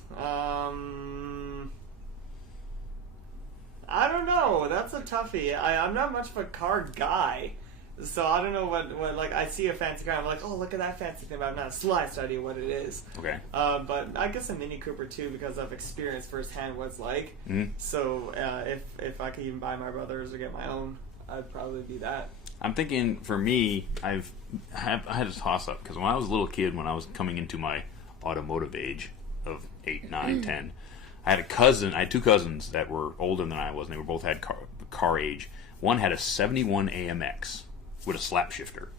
I don't know. That's a toughie. I'm not much of a car guy, so I don't know what like I see a fancy car. I'm like, oh, look at that fancy thing, but I'm not a slightest idea what it is. Okay. But I guess a Mini Cooper too, because I've experienced firsthand what it's like. Mm-hmm. So if I could even buy my brother's or get my own, I'd probably be that. I'm thinking, for me, I had a toss-up, because when I was a little kid, when I was coming into my automotive age of 8, 9, 10, I had two cousins that were older than I was, and they were both had car age. One had a 71 AMX with a slap shifter,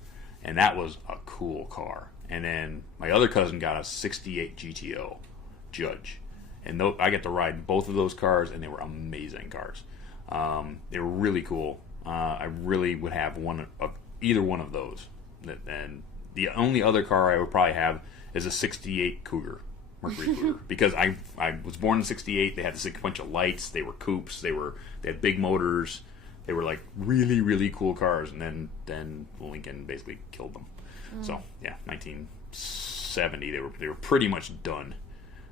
and that was a cool car. And then my other cousin got a 68 GTO Judge, and I got to ride both of those cars, and they were amazing cars. They were really cool. I really would have either one of those. And the only other car I would probably have is a 68 Mercury Cougar, because I was born in 68. They had this bunch of lights. They were coupes. They had big motors. They were like really, really cool cars. And then Lincoln basically killed them. So yeah, 1970 they were pretty much done.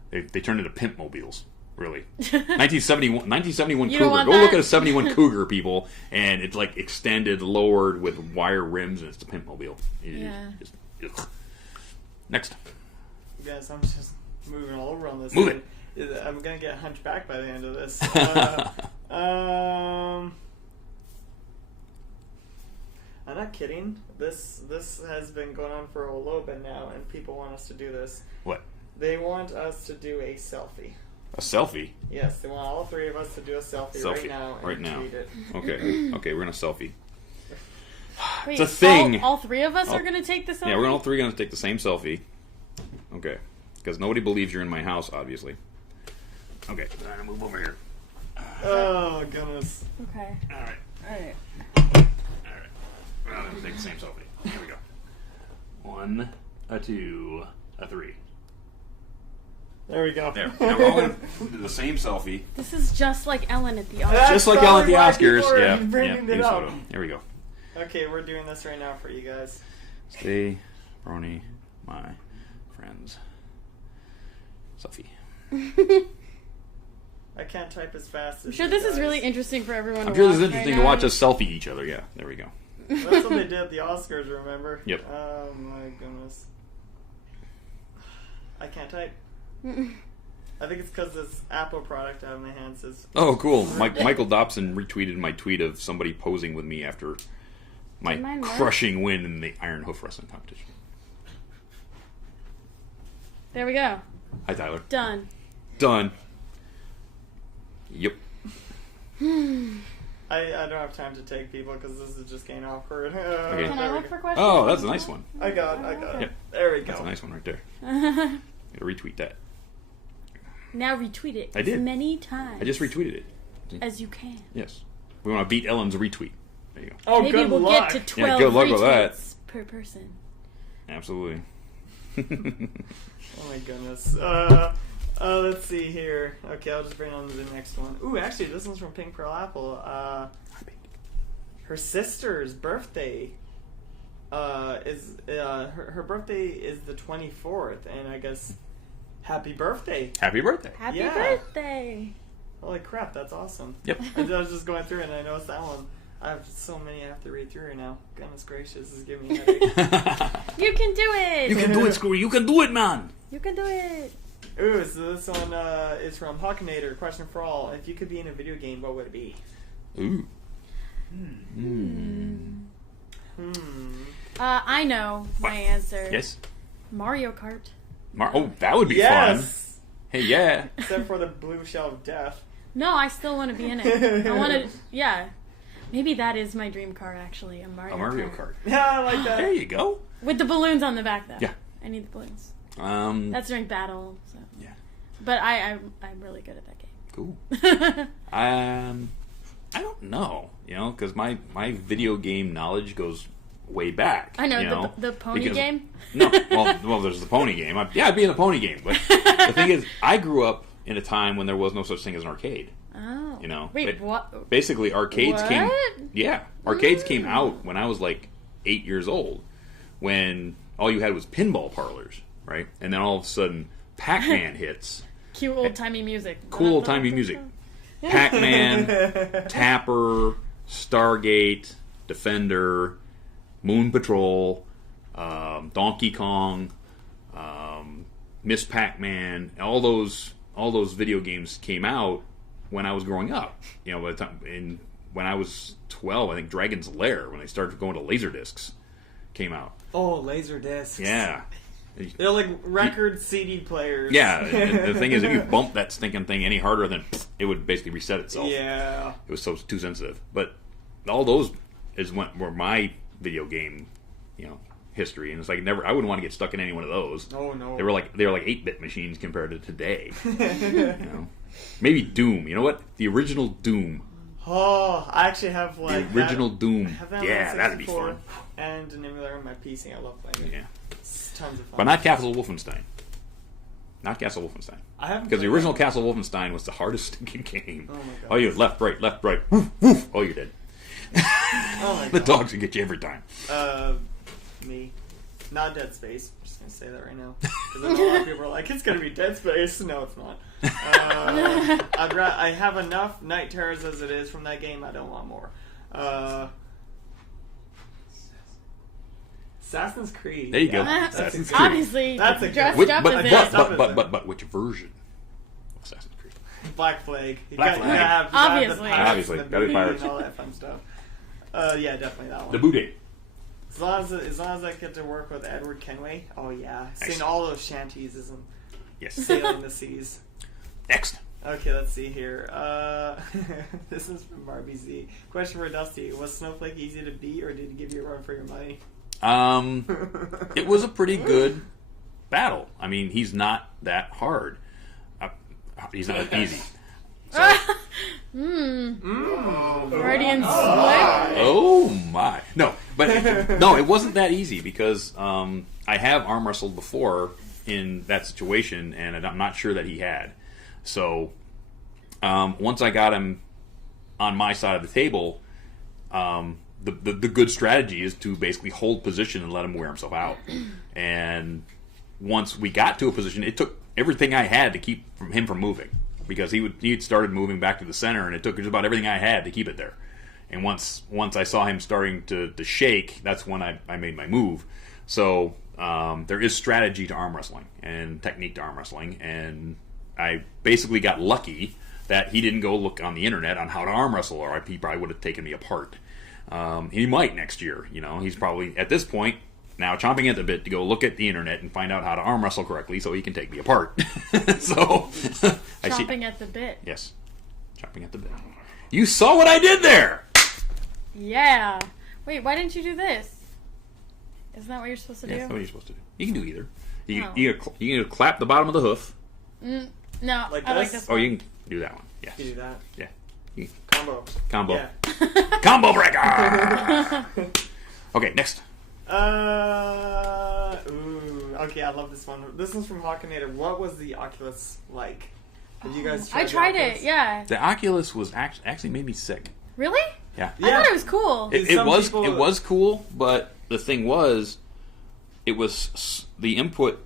They turned into pimp mobiles. Really, 1971 You Cougar. don't want Go that? look at a 71 Cougar, people, and it's like extended, lowered with wire rims, and it's the pimp mobile. Yeah. Ugh. Next. Guys, I'm just moving all over on this. Move it. I'm gonna get hunchback by the end of this. I'm not kidding. This has been going on for a little bit now, and people want us to do this. What? They want us to do a selfie. A selfie? Yes, they want all three of us to do a selfie right now and right now. tweet it. Okay, we're gonna selfie. Wait, It's a thing. All three of us are going to take the selfie? Yeah, we're all three gonna take the same selfie. Okay, because nobody believes you're in my house, obviously. Okay, I'm gonna move over here. Oh, goodness. Okay. All right. Alright. We're all gonna take the same selfie. Here we go. 1, a 2, a 3. There we go. There. Now we're all gonna do the same selfie. This is just like Ellen at the That's Oscars. Just like Ellen at the probably why Oscars. people are Yeah. bringing it use up. photo. Here we go. Okay, we're doing this right now for you guys. Stay, Brony, my friends. Selfie. I can't type as fast as I'm sure you this is guys. really interesting for everyone to I'm sure watch this is interesting right to watch now. us selfie each other. Yeah, there we go. That's what they did at the Oscars, remember? Yep. Oh my goodness. I can't type. I think it's because this Apple product I have in my hands is... Oh, cool. Michael Dobson retweeted my tweet of somebody posing with me after my Did mine work? crushing win in the Iron Hoof Wrestling competition. There we go. Hi, Tyler. Done. Done. Yep. I don't have time to take people because this is just getting awkward. Okay. Can I there we look go. for questions? Oh, that's a nice one. I got it. Yep. There we go. That's a nice one right there. Now Gotta retweet that. retweet it I did. as many times I just retweeted it. as you can. Yes. We want to beat Ellen's retweet. There you go. Oh, Maybe good we'll luck. get to 12 good luck with that. retweets per person. Absolutely. Oh my goodness. Let's see here. Okay, I'll just bring on the next one. Ooh, actually, this one's from Pink Pearl Apple. Her sister's birthday is her birthday is the 24th, and I guess happy birthday. Happy birthday. Happy birthday. Holy crap, that's awesome. Yep. I was just going through it and I noticed that one. I have so many I have to read through right now. Goodness gracious, this is giving me a headache. You can do it. You can do it, Screwy. You can do it, man. You can do it. Ooh, so this one is from Huckinator. Question for all. If you could be in a video game, what would it be? Ooh. I know my answer. Yes. Mario Kart. Oh, that would be fun. Hey, yeah. Except for the blue shell of death. No, I still want to be in it. I want to, yeah. Maybe that is my dream car, actually. A Mario Kart. Yeah, I like that. There you go. With the balloons on the back, though. Yeah. I need the balloons. That's during battle. So. Yeah. But I'm really good at that game. Cool. I don't know, because my video game knowledge goes way back. I know, you know the pony game? No, well, there's the pony game. I'd be in the pony game. But the thing is, I grew up in a time when there was no such thing as an arcade. Oh. Wait, what? Basically, arcades what? came... Yeah, arcades came out when I was like 8 years old, when all you had was pinball parlors, right? And then all of a sudden, Pac-Man hits. Cute old-timey music. Cool old-timey music. Pac-Man, Tapper, Stargate, Defender, Moon Patrol, Donkey Kong, Miss Pac-Man, all those video games came out when I was growing up. By the time when I was 12, I think Dragon's Lair, when they started going to Laserdiscs, came out. Oh, Laserdiscs. Yeah. They're like record CD players. Yeah, and the thing is, if you bump that stinking thing any harder, then it would basically reset itself. Yeah. It was too sensitive. But all those were my video game, history, and it's like I wouldn't want to get stuck in any one of those. Oh no. They were like 8-bit machines compared to today. Maybe Doom. You know what? The original Doom. Oh, I actually have the original Doom. I have that yeah, that'd be fun. And an emulator on my PC. I love playing it. Yeah. It's tons of fun. But not Castle Wolfenstein. Not Castle Wolfenstein. I haven't. Because the original Castle Wolfenstein was the hardest stinking game. Oh my god. Oh, you left, right, woof, woof. Oh, you're dead. Oh my god. The dogs will get you every time. Me. Not Dead Space. I'm just gonna say that right now. Because a lot of people are like, it's gonna be Dead Space. No, it's not. I have enough Night Terrors as it is from that game. I don't want more. Assassin's Creed. There you go. Assassin's Creed. Obviously, that's a dressed good. up as it. But which version of Assassin's Creed? Black Flag. Black Flag. Obviously. Obviously. Gotta be pirates. And all that fun stuff. Yeah, definitely that one. The Boudet. As long as I get to work with Edward Kenway, oh yeah, seeing all those shanties and sailing the seas. Next. Okay, let's see here. This is from Barbie Z. Question for Dusty: was Snowflake easy to beat, or did he give you a run for your money? It was a pretty good battle. I mean, he's not that hard. He's not that easy. So. Freudian slip. Oh my! No, but no, it wasn't that easy because I have arm wrestled before in that situation, and I'm not sure that he had. So once I got him on my side of the table, the good strategy is to basically hold position and let him wear himself out. And once we got to a position, it took everything I had to keep him from moving. Because he'd started moving back to the center, and it took just about everything I had to keep it there. And once I saw him starting to shake, that's when I made my move. So there is strategy to arm wrestling and technique to arm wrestling, and I basically got lucky that he didn't go look on the internet on how to arm wrestle, or he probably would have taken me apart. He might next year. He's probably at this point now chomping at the bit to go look at the internet and find out how to arm wrestle correctly so he can take me apart. So Chomping at the bit. Yes. Chomping at the bit. You saw what I did there! Yeah. Wait, why didn't you do this? Isn't that what you're supposed to do? Yeah, that's what you're supposed to do. You can do either. You can clap the bottom of the hoof. No, like I this? like this one. Or you can do that one. Yes. You do that. Yeah. Combo. Yeah. Yeah. Combo breaker! Okay, next. I Okay, I love this one. This one's from Hawkinator. What was the Oculus like? Did you guys try I the tried Oculus? it, yeah. The Oculus was actually made me sick. Really? Yeah. I thought it was cool. It was cool, but the thing was, it was the input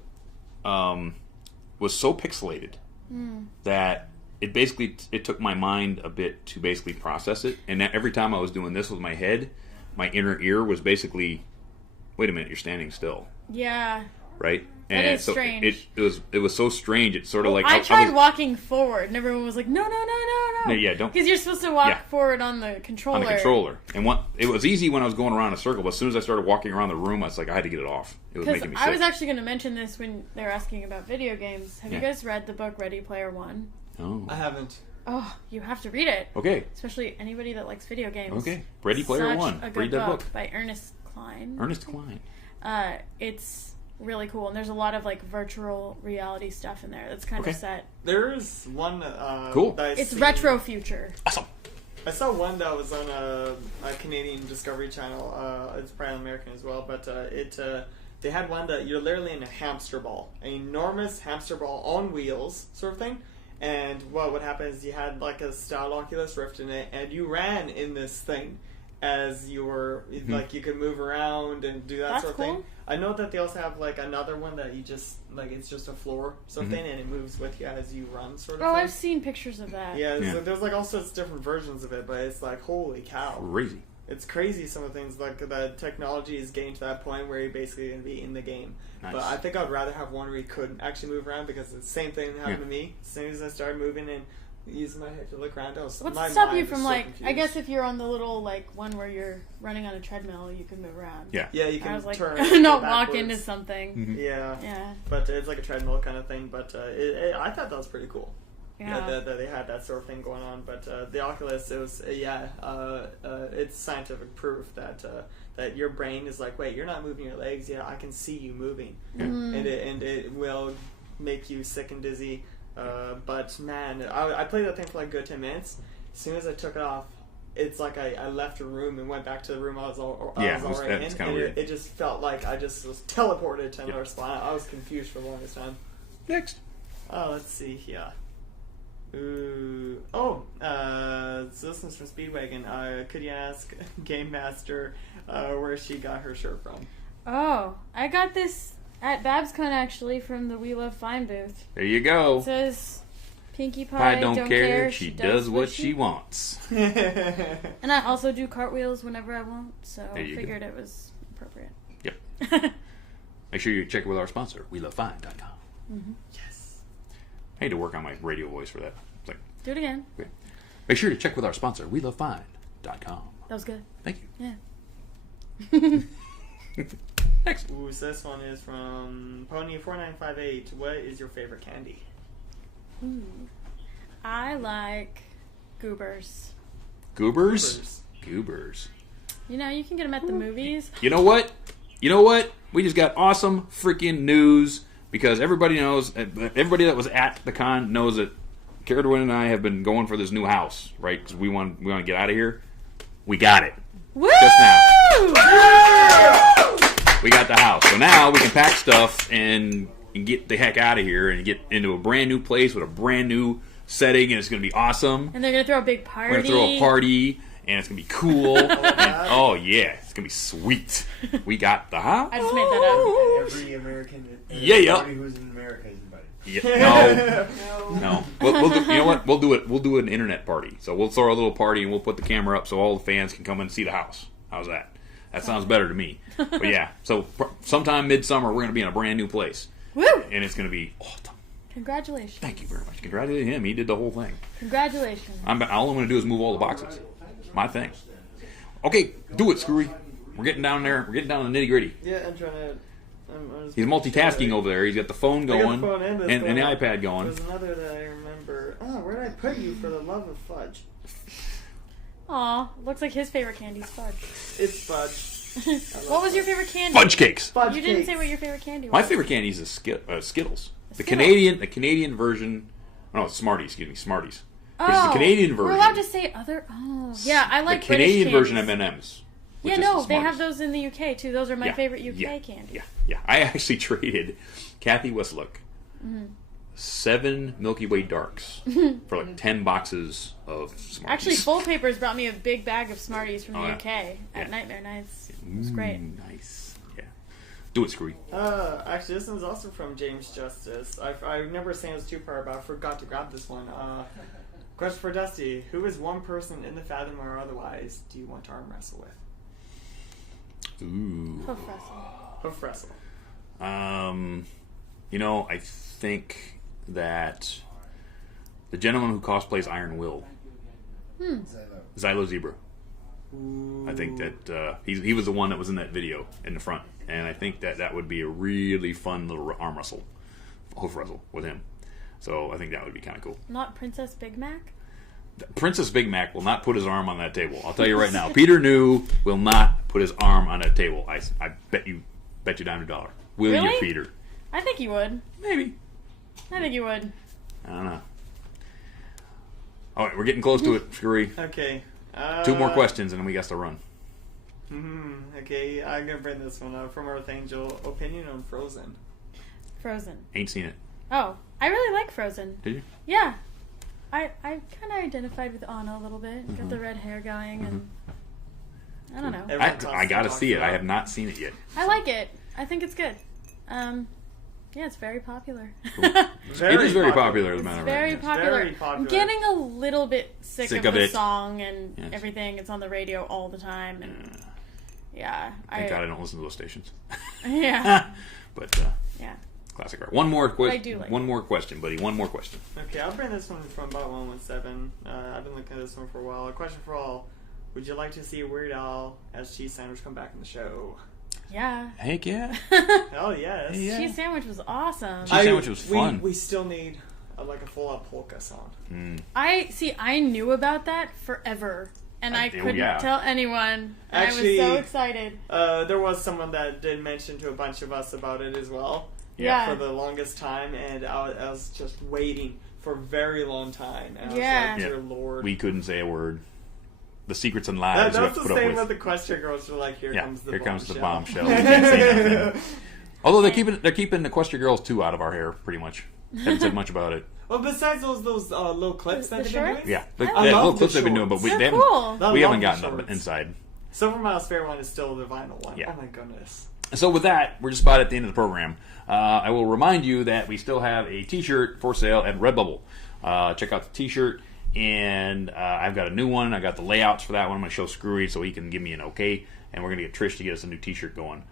was so pixelated that it took my mind a bit to basically process it. And every time I was doing this with my head, my inner ear was basically, wait a minute, you're standing still, Yeah. right? That And is so strange. it was so strange. It's sort of like I tried was, walking forward, and everyone was like, no. No, yeah, don't. Because you're supposed to walk Yeah. forward on the controller. on the controller. And it was easy when I was going around a circle, but as soon as I started walking around the room, I was like, I had to get it off. It was Because making me sick. I was actually going to mention this when they were asking about video games. Have you Yeah. guys read the book Ready Player One? Oh. I haven't. Oh, you have to read it. Okay. Especially anybody that likes video games. Okay. Ready Player Such One. A good Read that book. by Ernest Cline. Ernest Cline. It's really cool, and there's a lot of like virtual reality stuff in there that's kind of set. There's one. Cool. That I It's seen- retro future. Awesome. I saw one that was on a Canadian Discovery Channel. It's probably American as well, but they had one that you're literally in a hamster ball, an enormous hamster ball on wheels, sort of thing. And what would happen is you had like a style Oculus Rift in it, and you ran in this thing as you were like you could move around and do that That's sort of cool. thing. I know that they also have like another one that you just like it's just a floor sort of thing, and it moves with you as you run, sort of Oh, thing. I've seen pictures of that. Yeah, Yeah. So there's like all sorts of different versions of it, but it's like holy cow, Crazy. it's crazy. Some of the things like the technology is getting to that point where you're basically going to be in the game. Nice. But I think I'd rather have one where you couldn't actually move around because it's the same thing happened Yeah. to me. As soon as I started moving and using my head to look around, What's my to stop mind you was from so like? confused. I guess if you're on the little like one where you're running on a treadmill, you can move around. Yeah. Yeah, you I can was like, turn, not go walk backwards. into something. Yeah. Yeah. But it's like a treadmill kind of thing. But I thought that was pretty cool. Yeah. That they had that sort of thing going on. But the Oculus, it was it's scientific proof that your brain is like, wait, you're not moving your legs. Yeah, I can see you moving, and it will make you sick and dizzy. But man, I played that thing for like a good 10 minutes. As soon as I took it off, it's like I left a room and went back to the room I was already in, it's and kinda weird. it just felt like I just was teleported to another spot. I was confused for the longest time. Next. Oh, let's see here. Ooh. Oh, so this one's from Speedwagon. Could you ask Game Master where she got her shirt from? Oh, I got this at Babscon actually from the We Love Fine booth. There you It go. says Pinkie Pie I don't care. She does what she wants. wants. And I also do cartwheels whenever I want, so There I you figured it was appropriate. Yep. Make sure you check with our sponsor, WeLoveFine.com. Yes. I need to work on my radio voice for that. It's like, Do it again. okay. Make sure to check with our sponsor, WeLoveFine.com. That was good. Thank you. Yeah. Next. Ooh, so this one is from Pony4958. What is your favorite candy? Ooh. I like goobers. Goobers? Goobers. You know, you can get them at the movies. You know what? We just got awesome freaking news because everybody knows, everybody that was at the con knows that Carradwin and I have been going for this new house, right? Because we want to get out of here. We got it. Woo! Just now. We got the house. So now we can pack stuff and get the heck out of here and get into a brand new place with a brand new setting, and it's going to be awesome. And they're going to throw a big party. We're going to throw a party, and it's going to be cool. Oh, yeah. It's going to be sweet. We got the house. I just made that up. Every American, Yeah. everybody who's in America is invited. Yeah, no. We'll do, you know what? We'll do an internet party. So we'll throw a little party and we'll put the camera up so all the fans can come and see the house. How's that? That sounds better to me. But yeah, so sometime midsummer we're going to be in a brand new place, Woo! and it's going to be awesome. Congratulations. Thank you very much. Congratulate him. He did the whole thing. Congratulations. All I'm going to do is move all the boxes. My thing. Okay, do it, Screwy. We're getting down there. We're getting down to the nitty gritty. Yeah, I'm trying to. He's multitasking over there. He's got the phone I got going the phone and this and the going. iPad going. There's another that I remember. Oh, where did I put you for the love of fudge? Aw, looks like his favorite candy's fudge. It's fudge. What was your favorite candy? Fudge cakes. Fudge You didn't cakes. say what your favorite candy was. My favorite candy is Skittles. The Skittles. Canadian version. Oh, no, Smarties. Excuse me, Smarties. Oh, Which is the Canadian version. We're allowed to say other. Oh, yeah, I like the Canadian British version of candies. M&Ms. which Yeah, is no, the they have smartest. those in the UK too. Those are my favorite UK candies. Yeah. I actually traded Kathy Westlook 7 Milky Way Darks for like 10 boxes of Smarties. Actually, Full Papers brought me a big bag of Smarties from the yeah. UK at Yeah. Nightmare Nights. It was great. Nice. Yeah. Do it, Screwy. Actually, this one's also from James Justice. I remember saying it was two-part, but I forgot to grab this one. Question for Dusty. Who is one person in the Fathom or otherwise do you want to arm wrestle with? Ooh. Hoof wrestle. Hoof wrestle. I think that the gentleman who cosplays Iron Will, Xylo Zebra. I think that he was the one that was in that video in the front, and I think that would be a really fun little arm wrestle, hoof wrestle with him. So I think that would be kind of cool. Not Princess Big Mac? Princess Big Mac will not put his arm on that table. I'll tell you right now. Peter New will not put his arm on that table. I bet you down $1. Will Really? you, Peter? I think you would. Maybe. I think you would. I don't know. All right, we're getting close to it, Screwy. Okay. 2 more questions, and then we got to run. Okay, I'm going to bring this one up from Earth Angel. Opinion on Frozen. Frozen. Ain't seen it. Oh, I really like Frozen. Did you? Yeah. I kind of identified with Anna a little bit. Got the red hair going, and I don't know. I got to see it. I have not seen it yet. I like it. I think it's good. Yeah, it's very popular. It is very popular, as a matter of fact. Very yes. popular. Very popular. I'm getting a little bit sick of the it. song and Yes. everything. It's on the radio all the time, and yeah, Thank God I don't listen to those stations. yeah, But yeah. classic art. One more I do like one more question, buddy. One more question. Okay, I'll bring this one from Bot 117. I've been looking at this one for a while. A question for all. Would you like to see Weird Al as Cheese Sandwich come back in the show? Yeah. Heck yeah. Hell yes. Yeah. Cheese sandwich was awesome. Cheese sandwich was fun. We still need a full-out polka song. I knew about that forever, and I couldn't tell anyone. And Actually, I was so excited. There was someone that did mention to a bunch of us about it as well. Yeah. For the longest time, and I was just waiting for a very long time. And I Yeah. was like, dear Lord. We couldn't say a word. The secrets and lies we have That's to the put up same with. with the question girls. Are like, here comes the bombshell. We can't say nothing. Although they're keeping the Question Girls 2 out of our hair, pretty much. Haven't said much about it. Well, besides those little clips The that they've been shorts? doing. Yeah, I love little the clips they've been doing, but They're they cool. we haven't love the gotten them shorts. inside. Silver Miles Fair one is still the vinyl one. Yeah. Oh my goodness. So with that, we're just about at the end of the program. I will remind you that we still have a T-shirt for sale at Redbubble. Check out the T-shirt, and I've got a new one. I got the layouts for that one. I'm going to show Screwy so he can give me an okay, and we're going to get Trish to get us a new T-shirt going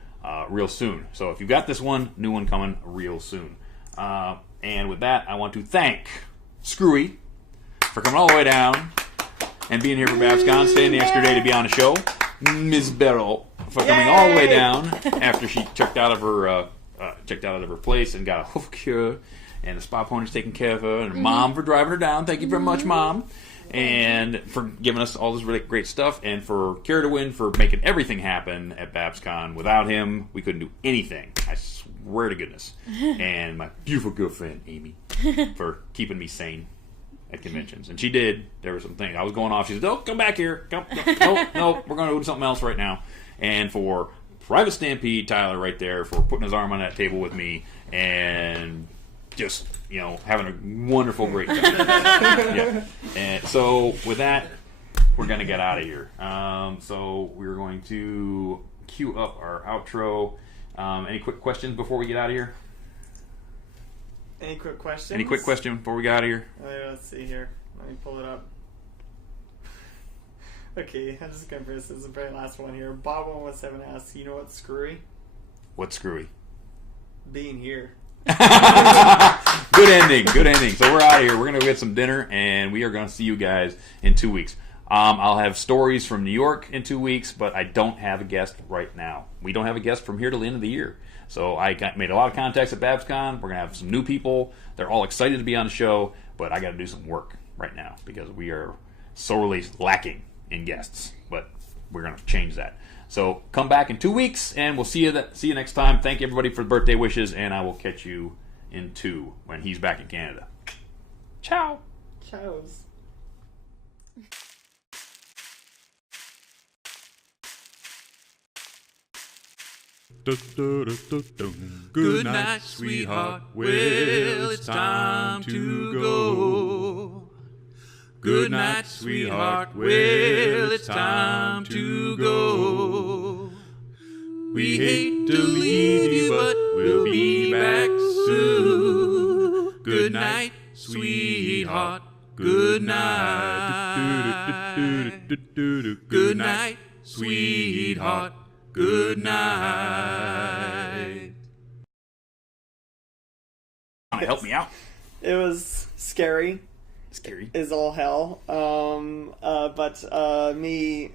real soon. So if you've got this one, new one coming real soon. And with that, I want to thank Screwy for coming all the way down and being here for Babscon, staying the extra day to be on the show. Ms. Beryl for coming all the way down after she checked out of her place and got a hoof cure, and the spa pony's taking care of her, and her mom for driving her down. Thank you very much, Mom, and for giving us all this really great stuff, and for Kira to win for making everything happen at Babscon. Without him, we couldn't do anything. I swear to goodness. And my beautiful girlfriend Amy for keeping me sane at conventions, and she did. There were some things I was going off. She said, "Oh, come back here. No, we're going to do something else right now." And for Private Stampede Tyler right there for putting his arm on that table with me and just having a wonderful great time. Yeah. And so with that, we're going to get out of here. So we're going to queue up our outro. Any quick questions before we get out of here? Any quick questions? Any quick question before we get out of here? Let's see here. Let me pull it up. Okay, I'm just going to this is the very last one here. Bob117 asks, you know what's screwy? What's screwy? Being here. Good ending. So we're out of here. We're going to get some dinner, and we are going to see you guys in 2 weeks. I'll have stories from New York in 2 weeks, but I don't have a guest right now. We don't have a guest from here till the end of the year. So I made a lot of contacts at Babscon. We're going to have some new people. They're all excited to be on the show, but I got to do some work right now because we are sorely lacking in guests. But we're going to change that. So come back in 2 weeks, and we'll see you next time. Thank you, everybody, for the birthday wishes, and I will catch you in 2 when he's back in Canada. Ciao. Ciao. Good night, sweetheart. Well, it's time to go. Good night, sweetheart. Well, it's time to go. We hate to leave you, but we'll be back soon. Good night, sweetheart. Good night. Good night, sweetheart. Good night. Help me out. It was scary. Scary. Is all hell. But me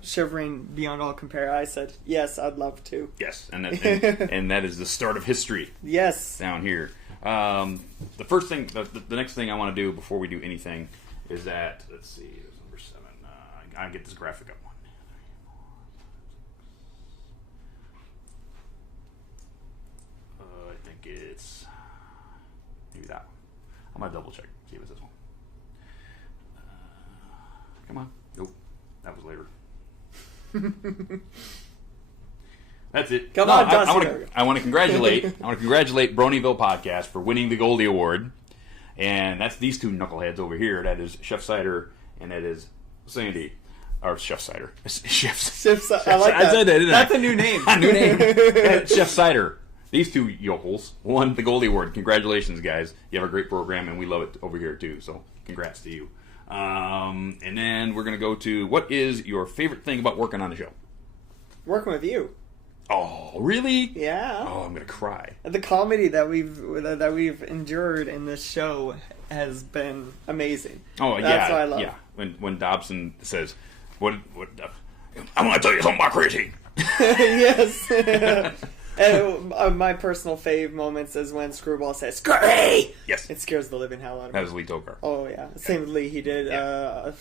shivering beyond all compare, I said, yes, I'd love to. Yes, and that is the start of history. Yes. Down here. The first thing, the next thing I want to do before we do anything is that, let's see, there's number 7. I get this graphic up one. I think it's maybe that one. I'm going to double check, see if it's this one. Come on. Nope. That was later. That's it. Come on, I want to congratulate Bronyville Podcast for winning the Goldie Award. And that's these two knuckleheads over here. That is Chef Cider and that is Sandy. Or Chef Cider. Chef I like that. I said that, didn't That's I? a new name. A new name. Chef Cider. These two yokels won the Goldie Award. Congratulations, guys. You have a great program, and we love it over here, too. So congrats to you. And then we're going to go to, what is your favorite thing about working on the show? Working with you. Oh, really? Yeah. Oh, I'm going to cry. The comedy that we've endured in this show has been amazing. Oh, That's what I love. Yeah. When Dobson says, "What? I'm going to tell you something about crazy." Yes. And my personal fave moments is when Screwball says "Scurry!" Yes. It scares the living hell out of me. That was Lee Tokar. Oh yeah, same with Lee. He did. A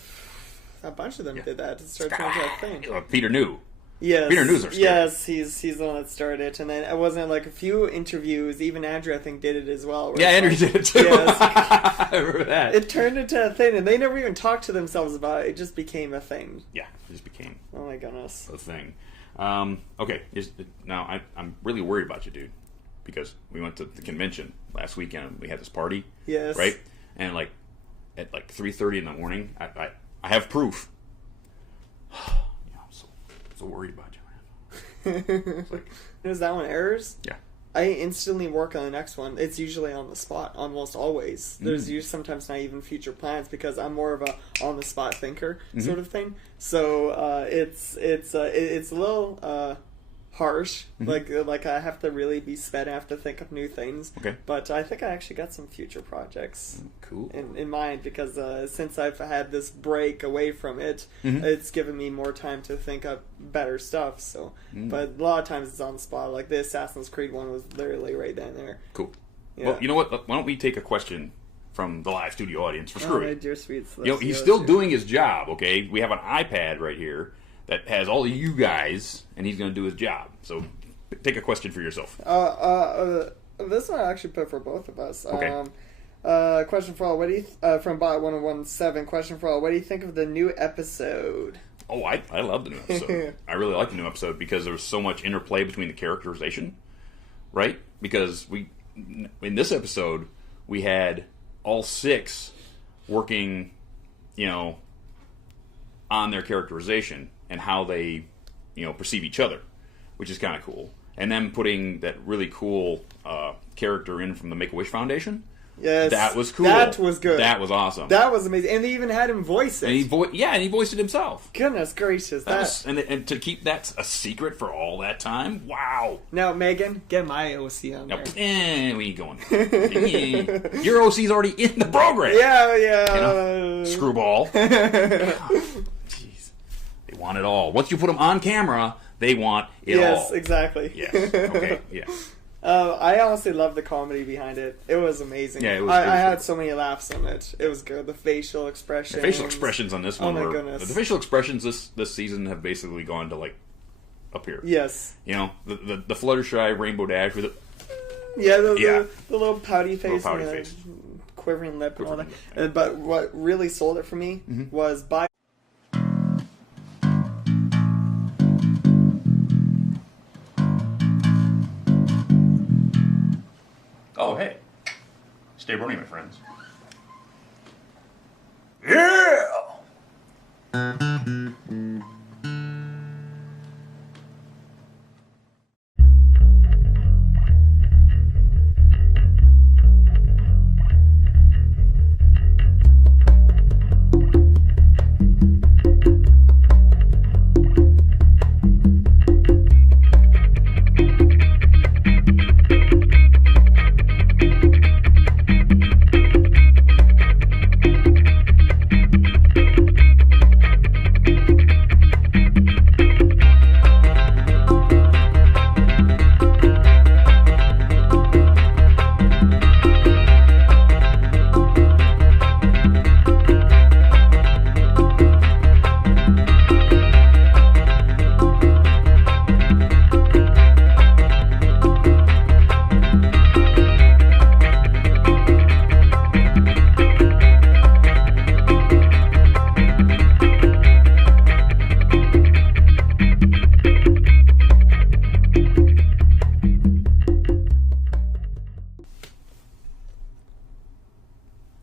bunch of them did that to start turning into a thing. Peter New. Yes, Peter New's are scary. Yes, he's the one that started it, and then it wasn't like a few interviews. Even Andrew, I think, did it as well. Yeah, Andrew did it too. Yes. I remember that. It turned into a thing, and they never even talked to themselves about it. It just became a thing. Yeah, it just became. Oh my goodness. A thing. Okay, now I'm really worried about you, dude, because we went to the convention last weekend. We had this party, Yes. right? And at 3:30 in the morning, I have proof. I'm so worried about you, man. It's like, Is that one errors? yeah. I instantly work on the next one. It's usually on the spot, almost always. There's usually sometimes not even future plans because I'm more of a on the spot thinker sort of thing. So it's a little harsh. Like I have to really be sped. I have to think of new things. Okay. But I think I actually got some future projects Cool. in mind because since I've had this break away from it, it's given me more time to think of better stuff. So, but a lot of times it's on the spot. Like the Assassin's Creed one was literally right then and there. Cool. Yeah. Well, you know what? Why don't we take a question from the live studio audience for Screwy? my dear sweet. He's still doing his job, okay? We have an iPad right here that has all of you guys, and he's going to do his job. So take a question for yourself. This one I actually put for both of us. Okay. Question for all. What do you from Bot 1017? Question for all. What do you think of the new episode? Oh, I love the new episode. I really like the new episode because there was so much interplay between the characterization, right? Because in this episode, we had all 6 working, on their characterization and how they, perceive each other, which is kind of cool. And then putting that really cool character in from the Make-A-Wish Foundation. Yes, That was cool. That was good. That was awesome. That was amazing, and they even had him voice it. And he voiced it himself. Goodness gracious! And to keep that a secret for all that time, wow. Now, Megan, get my OC on there. We ain't going. Your OC's already in the program. Yeah. Screwball. Jeez, they want it all. Once you put them on camera, they want it all. Yes, exactly. Yes. Okay. Yeah. I honestly love the comedy behind it. It was amazing. Yeah, it was. I had so many laughs on it. It was good. The facial expressions. The facial expressions on this one. Oh my goodness. The facial expressions this season have basically gone to up here. Yes. The Fluttershy Rainbow Dash with it. Yeah, the little pouty face, Little pouty and face. Quivering lip and all that. Yeah. But what really sold it for me was by. Stay brony, my friends. Yeah!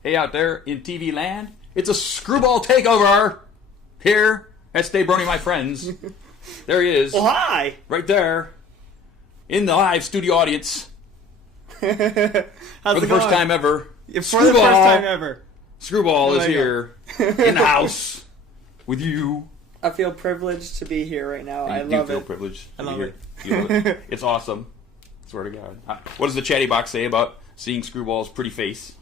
Hey, out there in TV land, it's a screwball takeover here at Stay Brony, my friends. There he is. Well, hi! Right there in the live studio audience. How's For the it first going? time ever. For the first time ever. Screwball is There you here in the house with you. I feel privileged to be here right now. I You love feel it. privileged. I to be love here. it. You love it. It's awesome. Swear to God. What does the chatty box say about seeing Screwball's pretty face?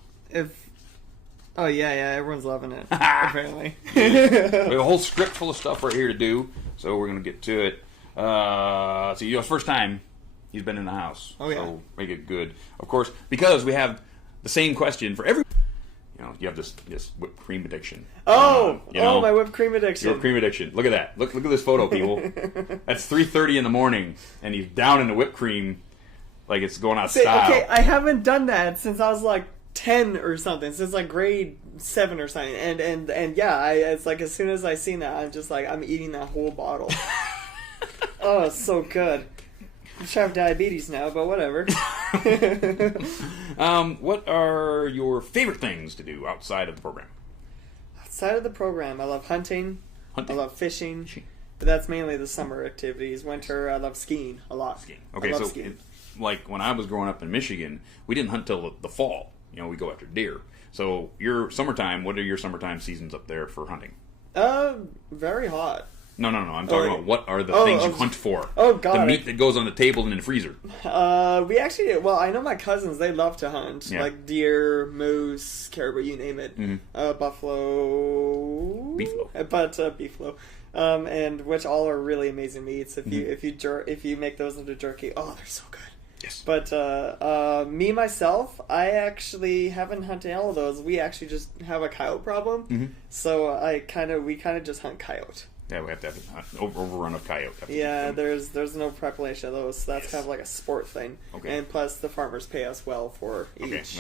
Oh, yeah, everyone's loving it, apparently. We have a whole script full of stuff right here to do, so we're going to get to it. So, it's first time he's been in the house. Oh, yeah. So make it good. Of course, because we have the same question for every... you have this whipped cream addiction. My whipped cream addiction. Your cream addiction. Look at that. Look at this photo, people. That's 3:30 in the morning, and he's down in the whipped cream like it's going out of style. Okay, I haven't done that since I was like 10 or something, since like grade 7 or something, and yeah, it's like as soon as I seen that, I'm just like, I'm eating that whole bottle. Oh, it's so good. I should have diabetes now, but whatever. What are your favorite things to do outside of the program? Outside of the program, I love hunting. I love fishing. But that's mainly the summer activities. Winter, I love skiing a lot. Okay, I love so skiing. like when I was growing up in Michigan, we didn't hunt till the fall. We go after deer. So your summertime, what are your summertime seasons up there for hunting? Very hot. No. I'm talking about what are the things you hunt for? Oh, God. The meat that goes on the table and in the freezer. We actually, I know my cousins, they love to hunt. Yeah. Like deer, moose, caribou, you name it. Mm-hmm. Buffalo. Beefalo. Beefalo. And which all are really amazing meats. If you make those into jerky, oh, they're so good. Yes. But me myself, I actually haven't hunted all of those. We actually just have a coyote problem, so we kind of just hunt coyote. Yeah, we have to have an overrun of coyote. Yeah, there's no preparation of those, so that's kind of like a sport thing. Okay. And plus, the farmers pay us well for each.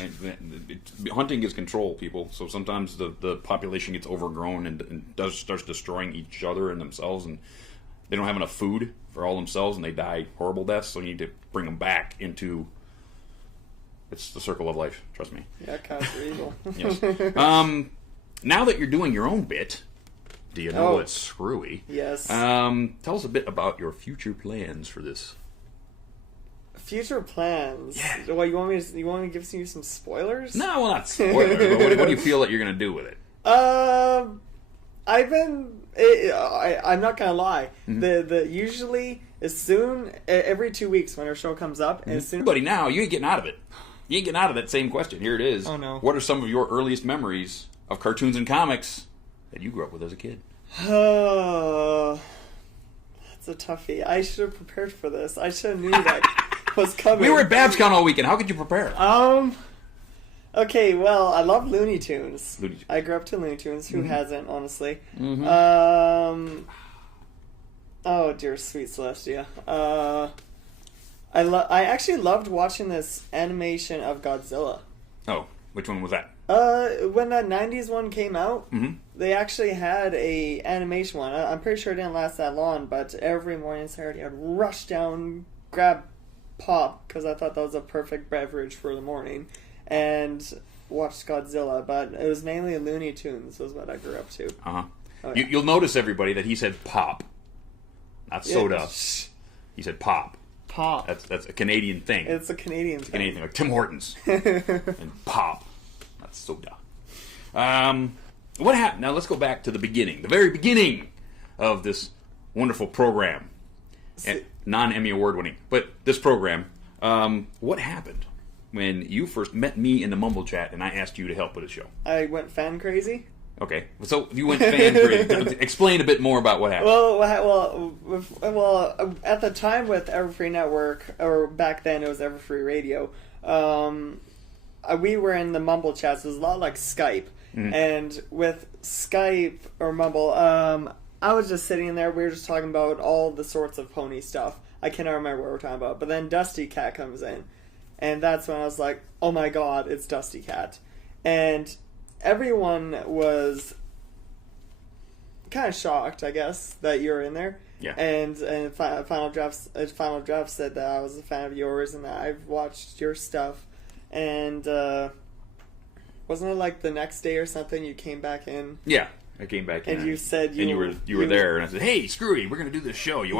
Hunting is control, people. So sometimes the population gets overgrown and starts destroying each other and themselves, and they don't have enough food for all themselves, and they die horrible deaths. So you need to bring them back into. It's the circle of life. Trust me. Yeah, coyotes are evil. Yes. Now that you're doing your own bit. Do you know it's screwy? Yes. Tell us a bit about your future plans for this. Future plans? Yeah. Well, you want me to give you some spoilers? No, well, not spoilers. But what do you feel that you're going to do with it? I'm not gonna lie. Usually every 2 weeks when our show comes up, and as soon Buddy, now you ain't getting out of it. You ain't getting out of that same question. Here it is. Oh no. What are some of your earliest memories of cartoons and comics that you grew up with as a kid? Oh, that's a toughie. I should have prepared for this. I should have knew that was coming. We were at Babscon all weekend. How could you prepare? Okay, well, I love Looney Tunes. Looney Tunes. I grew up to Looney Tunes. Who hasn't, honestly? Mm-hmm. Oh, dear sweet Celestia. I actually loved watching this animation of Godzilla. Oh, which one was that? When that 90s one came out, they actually had a animation one. I'm pretty sure it didn't last that long, but every morning on Saturday I'd rush down, grab pop, because I thought that was a perfect beverage for the morning, and watched Godzilla, but it was mainly Looney Tunes was what I grew up to. Uh-huh. Oh, yeah. You'll notice, everybody, that he said pop, not soda. He said pop. Pop. That's a Canadian thing. It's a Canadian It's a thing. Canadian thing, like Tim Hortons. And pop, not soda. What happened? Now let's go back to the beginning, the very beginning of this wonderful program. Non-Emmy award winning, but this program. What happened when you first met me in the Mumble Chat and I asked you to help with a show? I went fan crazy. Okay, so you went fan crazy. Explain a bit more about what happened. Well, at the time with Everfree Network, or back then it was Everfree Radio, we were in the Mumble chats. It was a lot like Skype. Mm-hmm. And with Skype or Mumble, I was just sitting there. We were just talking about all the sorts of pony stuff. I cannot remember what we're talking about. But then Dustykatt comes in. And that's when I was like, oh my god, it's Dustykatt. And everyone was kind of shocked, I guess, that you're in there. Yeah. And Final Draft said that I was a fan of yours and that I've watched your stuff. And wasn't it like the next day or something you came back in? Yeah, I came back in. And you said you were there, and I said, "Hey, Screwy, we're going to do this show. You want